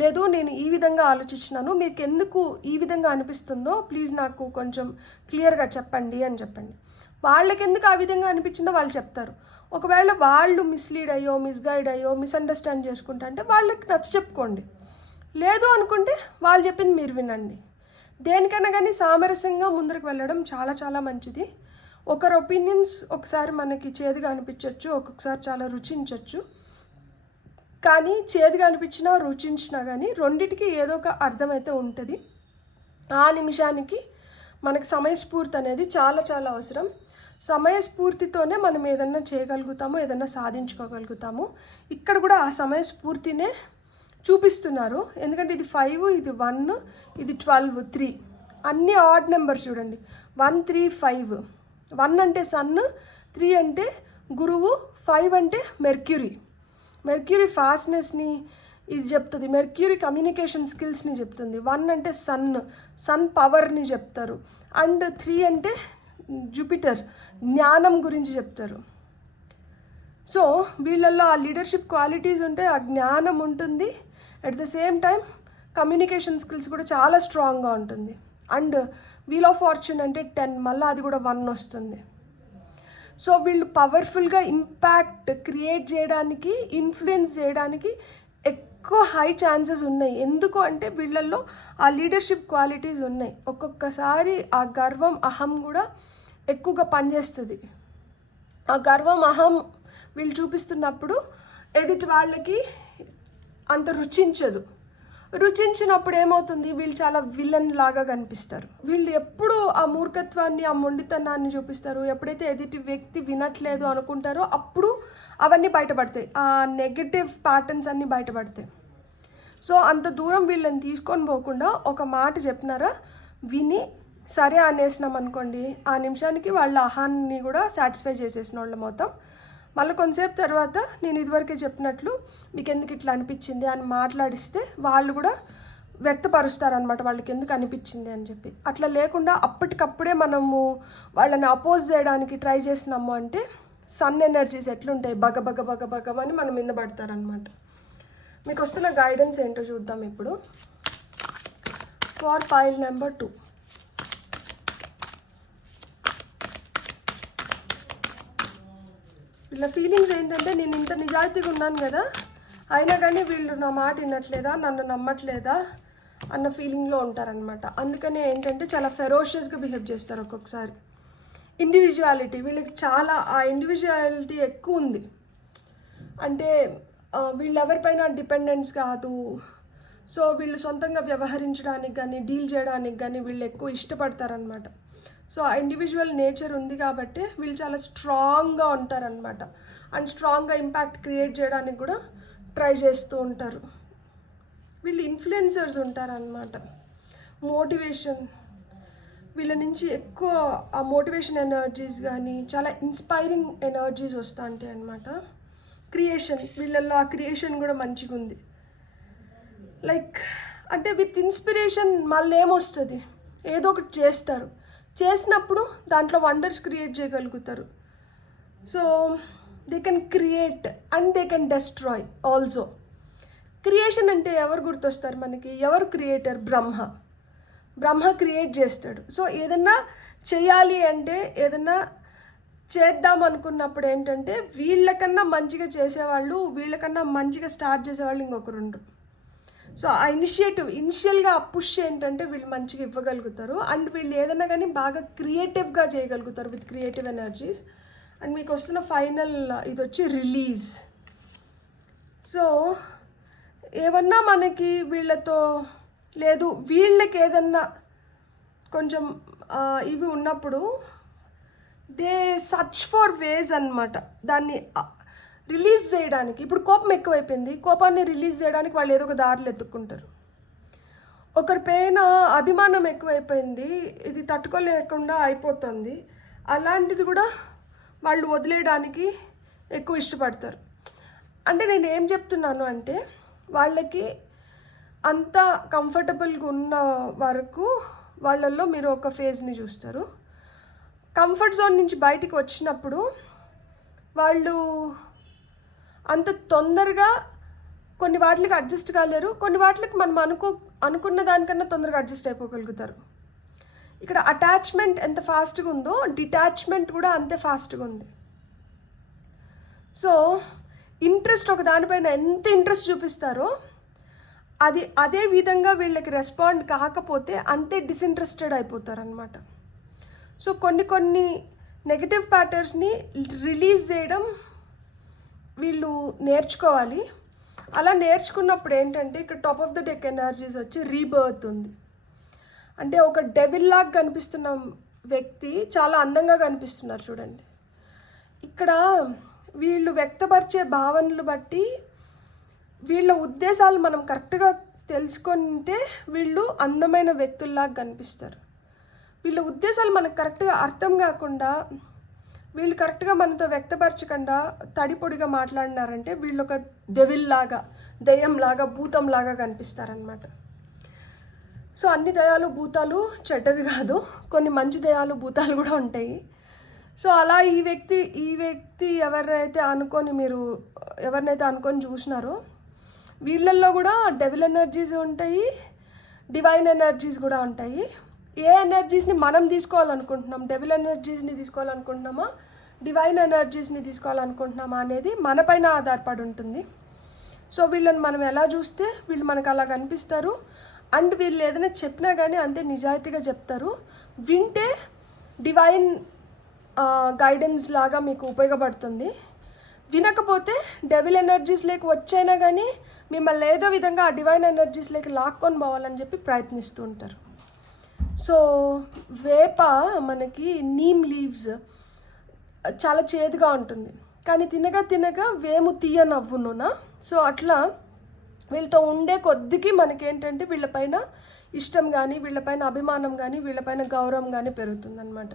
లేదు నేను ఈ విధంగా ఆలోచించినాను, మీకు ఎందుకు ఈ విధంగా అనిపిస్తుందో ప్లీజ్ నాకు కొంచెం క్లియర్గా చెప్పండి అని చెప్పండి. వాళ్ళకి ఎందుకు ఆ విధంగా అనిపించిందో వాళ్ళు చెప్తారు. ఒకవేళ వాళ్ళు మిస్లీడ్ అయ్యో, మిస్గైడ్ అయ్యో, మిస్అండర్స్టాండ్ చేసుకుంటా అంటే వాళ్ళకి నచ్చ చెప్పుకోండి. లేదు అనుకుంటే వాళ్ళు చెప్పింది మీరు వినండి. దేనికైనా కానీ సామరస్యంగా ముందరికి వెళ్ళడం చాలా చాలా మంచిది. ఒకరి ఒపీనియన్స్ ఒకసారి మనకి చేదుగా అనిపించవచ్చు, ఒక్కొక్కసారి చాలా రుచించవచ్చు. కానీ చేదుగా అనిపించినా రుచించినా కానీ రెండిటికి ఏదో ఒక అర్థమైతే ఉంటుంది. ఆ నిమిషానికి మనకి సమయస్ఫూర్తి అనేది చాలా చాలా అవసరం. సమయస్ఫూర్తితోనే మనం ఏదన్నా చేయగలుగుతాము, ఏదన్నా సాధించుకోగలుగుతాము. ఇక్కడ కూడా ఆ సమయస్ఫూర్తినే చూపిస్తున్నారు. ఎందుకంటే ఇది 5, ఇది 1, ఇది 12, 3 అన్నీ ఆడ్ నెంబర్స్ చూడండి. 1, 3, 5. 1 అంటే సన్, 3 అంటే గురువు, 5 అంటే మెర్క్యూరీ. మెర్క్యూరీ ఫాస్ట్నెస్ని ఇది చెప్తుంది, మెర్క్యూరీ కమ్యూనికేషన్ స్కిల్స్ని చెప్తుంది. 1 అంటే సన్ పవర్ని చెప్తారు. అండ్ 3 అంటే జూపిటర్, జ్ఞానం గురించి చెప్తారు. సో వీళ్ళల్లో ఆ లీడర్షిప్ క్వాలిటీస్ ఉంటే, ఆ జ్ఞానం ఉంటుంది. At the same time communication skills కూడా చాలా స్ట్రాంగ్గా ఉంటుంది. అండ్ వీల్ ఆఫ్ ఫార్చ్యూన్ అంటే 10, మళ్ళీ అది కూడా 1 వస్తుంది. సో వీళ్ళు పవర్ఫుల్గా ఇంపాక్ట్ క్రియేట్ చేయడానికి, ఇన్ఫ్లుయెన్స్ చేయడానికి ఎక్కువ హై ఛాన్సెస్ ఉన్నాయి. ఎందుకు అంటే వీళ్ళల్లో ఆ లీడర్షిప్ క్వాలిటీస్ ఉన్నాయి. ఒక్కొక్కసారి ఆ గర్వం, అహం కూడా ఎక్కువగా పనిచేస్తుంది. ఆ గర్వం, అహం వీళ్ళు చూపిస్తున్నప్పుడు ఎదుటి వాళ్ళకి అంత రుచించినప్పుడు ఏమవుతుంది, వీళ్ళు చాలా విలన్ లాగా కనిపిస్తారు. వీళ్ళు ఎప్పుడు ఆ మూర్ఖత్వాన్ని, ఆ మొండితనాన్ని చూపిస్తారు. ఎప్పుడైతే ఎదుటి వ్యక్తి వినట్లేదు అనుకుంటారో అప్పుడు అవన్నీ బయటపడతాయి, ఆ నెగటివ్ ప్యాటర్న్స్ అన్నీ బయటపడతాయి. సో అంత దూరం వీళ్ళని తీసుకొని పోకుండా ఒక మాట చెప్పినారా విని సరే అనేసినాం అనుకోండి, ఆ నిమిషానికి వాళ్ళ అహాన్ని కూడా సాటిస్ఫై చేసేసిన వాళ్ళం అవుతాం. మళ్ళీ కొంతసేపు తర్వాత నేను ఇదివరకే చెప్పినట్లు మీకు ఎందుకు ఇట్లా అనిపించింది అని మాట్లాడిస్తే వాళ్ళు కూడా వ్యక్తపరుస్తారనమాట, వాళ్ళకి ఎందుకు అనిపించింది అని చెప్పి. అట్లా లేకుండా అప్పటికప్పుడే మనము వాళ్ళని అపోజ్ చేయడానికి ట్రై చేసినాము అంటే సన్ ఎనర్జీస్ ఎట్లుంటాయి, బగబగని మన మీద పడతారనమాట. మీకు వస్తున్న గైడెన్స్ ఏంటో చూద్దాం ఇప్పుడు. ఫర్ పైల్ నెంబర్ 2, వీళ్ళ ఫీలింగ్స్ ఏంటంటే, నేను ఇంత నిజాయితీగా ఉన్నాను కదా, అయినా కానీ వీళ్ళు నా మాట వినట్లేదా, నన్ను నమ్మట్లేదా అన్న ఫీలింగ్లో ఉంటారనమాట. అందుకనే ఏంటంటే చాలా ఫెరోషియస్గా బిహేవ్ చేస్తారు ఒక్కొక్కసారి. ఇండివిజువాలిటీ వీళ్ళకి చాలా, ఆ ఇండివిజువాలిటీ ఎక్కువ ఉంది. అంటే వీళ్ళెవరిపైన డిపెండెన్స్ కాదు. సో వీళ్ళు సొంతంగా వ్యవహరించడానికి కానీ డీల్ చేయడానికి కానీ వీళ్ళు ఎక్కువ ఇష్టపడతారనమాట. సో ఆ ఇండివిజువల్ నేచర్ ఉంది కాబట్టి వీళ్ళు చాలా స్ట్రాంగ్గా ఉంటారనమాట. అండ్ స్ట్రాంగ్గా ఇంపాక్ట్ క్రియేట్ చేయడానికి కూడా ట్రై చేస్తూ ఉంటారు. వీళ్ళు ఇన్ఫ్లుయెన్సర్స్ ఉంటారనమాట. మోటివేషన్, వీళ్ళ నుంచి ఎక్కువ ఆ మోటివేషన్ ఎనర్జీస్ కానీ చాలా ఇన్స్పైరింగ్ ఎనర్జీస్ వస్తూ ఉంటాయి అన్నమాట. క్రియేషన్, వీళ్ళల్లో ఆ క్రియేషన్ కూడా మంచిగా ఉంది. లైక్ అంటే విత్ ఇన్స్పిరేషన్ మళ్ళీ ఏమొస్తుంది, ఏదో ఒకటి చేస్తారు, చేసినప్పుడు దాంట్లో వండర్స్ క్రియేట్ చేయగలుగుతారు. So they can create and they can destroy also. Creation అంటే ఎవరు గుర్తొస్తారు మనకి? ఎవరు క్రియేటర్? బ్రహ్మ క్రియేట్ చేస్తాడు. సో ఏదన్నా చేయాలి అంటే, ఏదన్నా చేద్దాం అనుకున్నప్పుడు ఏంటంటే వీళ్ళకన్నా మంచిగా చేసేవాళ్ళు, వీళ్ళకన్నా మంచిగా స్టార్ట్ చేసేవాళ్ళు ఇంకొకరు ఉండరు. సో ఆ ఇనిషియల్గా ఆ పుష్ ఏంటంటే వీళ్ళు మంచిగా ఇవ్వగలుగుతారు. అండ్ వీళ్ళు ఏదైనా కానీ బాగా క్రియేటివ్గా చేయగలుగుతారు విత్ క్రియేటివ్ ఎనర్జీస్. అండ్ మీకు వస్తున్న ఫైనల్ ఇది వచ్చి రిలీజ్. సో ఏమన్నా మనకి వీళ్ళతో లేదు, వీళ్ళకి ఏదన్నా కొంచెం ఇవి ఉన్నప్పుడు దే సర్చ్ ఫర్ వేస్ అన్నమాట దాన్ని రిలీజ్ చేయడానికి. ఇప్పుడు కోపం ఎక్కువైపోయింది, కోపాన్ని రిలీజ్ చేయడానికి వాళ్ళు ఏదో ఒక దారులు ఎత్తుక్కుంటారు. ఒకరి పైన అభిమానం ఎక్కువైపోయింది, ఇది తట్టుకోలేకుండా అయిపోతుంది, అలాంటిది కూడా వాళ్ళు వదిలేయడానికి ఎక్కువ ఇష్టపడతారు. అంటే నేను ఏం చెప్తున్నాను అంటే వాళ్ళకి అంత కంఫర్టబుల్గా ఉన్న వరకు వాళ్ళల్లో మీరు ఒక ఫేజ్ని చూస్తారు. కంఫర్ట్ జోన్ నుంచి బయటికి వచ్చినప్పుడు వాళ్ళు అంత తొందరగా కొన్ని వాటికి అడ్జస్ట్ కాలేరు, కొన్ని వాటికి మనం అనుకున్న దానికన్నా తొందరగా అడ్జస్ట్ అయిపోగలుగుతారు. ఇక్కడ అటాచ్మెంట్ ఎంత ఫాస్ట్గా ఉందో డిటాచ్మెంట్ కూడా అంతే ఫాస్ట్గా ఉంది. సో ఇంట్రెస్ట్, ఒక దానిపైన ఎంత ఇంట్రెస్ట్ చూపిస్తారో అది అదే విధంగా వీళ్ళకి రెస్పాండ్ కాకపోతే అంతే డిసింట్రెస్టెడ్ అయిపోతారు అనమాట. సో కొన్ని నెగటివ్ ప్యాటర్న్స్ని రిలీజ్ చేయడం వీళ్ళు నేర్చుకోవాలి. అలా నేర్చుకున్నప్పుడు ఏంటంటే ఇక్కడ top of the deck energies వచ్చి రీబర్త్ ఉంది. అంటే ఒక డెవిల్ లాగా కనిపిస్తున్న వ్యక్తి చాలా అందంగా కనిపిస్తున్నారు చూడండి. ఇక్కడ వీళ్ళు వ్యక్తపరిచే భావనలు బట్టి వీళ్ళ ఉద్దేశాలు మనం కరెక్ట్గా తెలుసుకుంటే వీళ్ళు అందమైన వ్యక్తుల్లాగా కనిపిస్తారు. వీళ్ళ ఉద్దేశాలు మనకు కరెక్ట్గా అర్థం కాకుండా, వీళ్ళు కరెక్ట్గా మనతో వ్యక్తపరచకుండా తడిపొడిగా మాట్లాడినారంటే వీళ్ళు ఒక డెవిల్ లాగా, దెయ్యంలాగా, భూతంలాగా కనిపిస్తారనమాట. సో అన్ని దయాలు భూతాలు చెడ్డవి కాదు, కొన్ని మంచి దయాలు భూతాలు కూడా ఉంటాయి. సో అలా ఈ వ్యక్తి ఎవరినైతే అనుకొని చూసినారో వీళ్ళల్లో కూడా డెవిల్ ఎనర్జీస్ ఉంటాయి, డివైన్ ఎనర్జీస్ కూడా ఉంటాయి. ఏ ఎనర్జీస్ని మనం తీసుకోవాలనుకుంటున్నాం, డెవిల్ ఎనర్జీస్ని తీసుకోవాలనుకుంటున్నామా, డివైన్ ఎనర్జీస్ని తీసుకోవాలనుకుంటున్నామా అనేది మనపైన ఆధారపడి ఉంటుంది. సో వీళ్ళని మనం ఎలా చూస్తే వీళ్ళు మనకు అలా కనిపిస్తారు. అండ్ వీళ్ళు ఏదైనా చెప్పినా కానీ అంతే నిజాయితీగా చెప్తారు. వింటే డివైన్ గైడెన్స్ లాగా మీకు ఉపయోగపడుతుంది. వినకపోతే డెవిల్ ఎనర్జీస్లోకి వచ్చైనా కానీ మిమ్మల్ని ఏదో విధంగా ఆ డివైన్ ఎనర్జీస్లోకి లాక్కొని పోవాలని చెప్పి ప్రయత్నిస్తూ ఉంటారు. సో వేప మనకి నీమ్ లీవ్స్ చాలా చేదుగా ఉంటుంది, కానీ తినగా వేము తీయనవ్వునునా. సో అట్లా వీళ్ళతో ఉండే కొద్దికి మనకేంటంటే వీళ్ళపైన ఇష్టం కానీ, వీళ్ళపైన అభిమానం కానీ, వీళ్ళపైన గౌరవం కానీ పెరుగుతుందన్నమాట.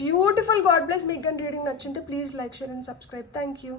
బ్యూటిఫుల్. God bless. మీకు కానీ రీడింగ్ నచ్చింటే please like, share and subscribe. Thank you.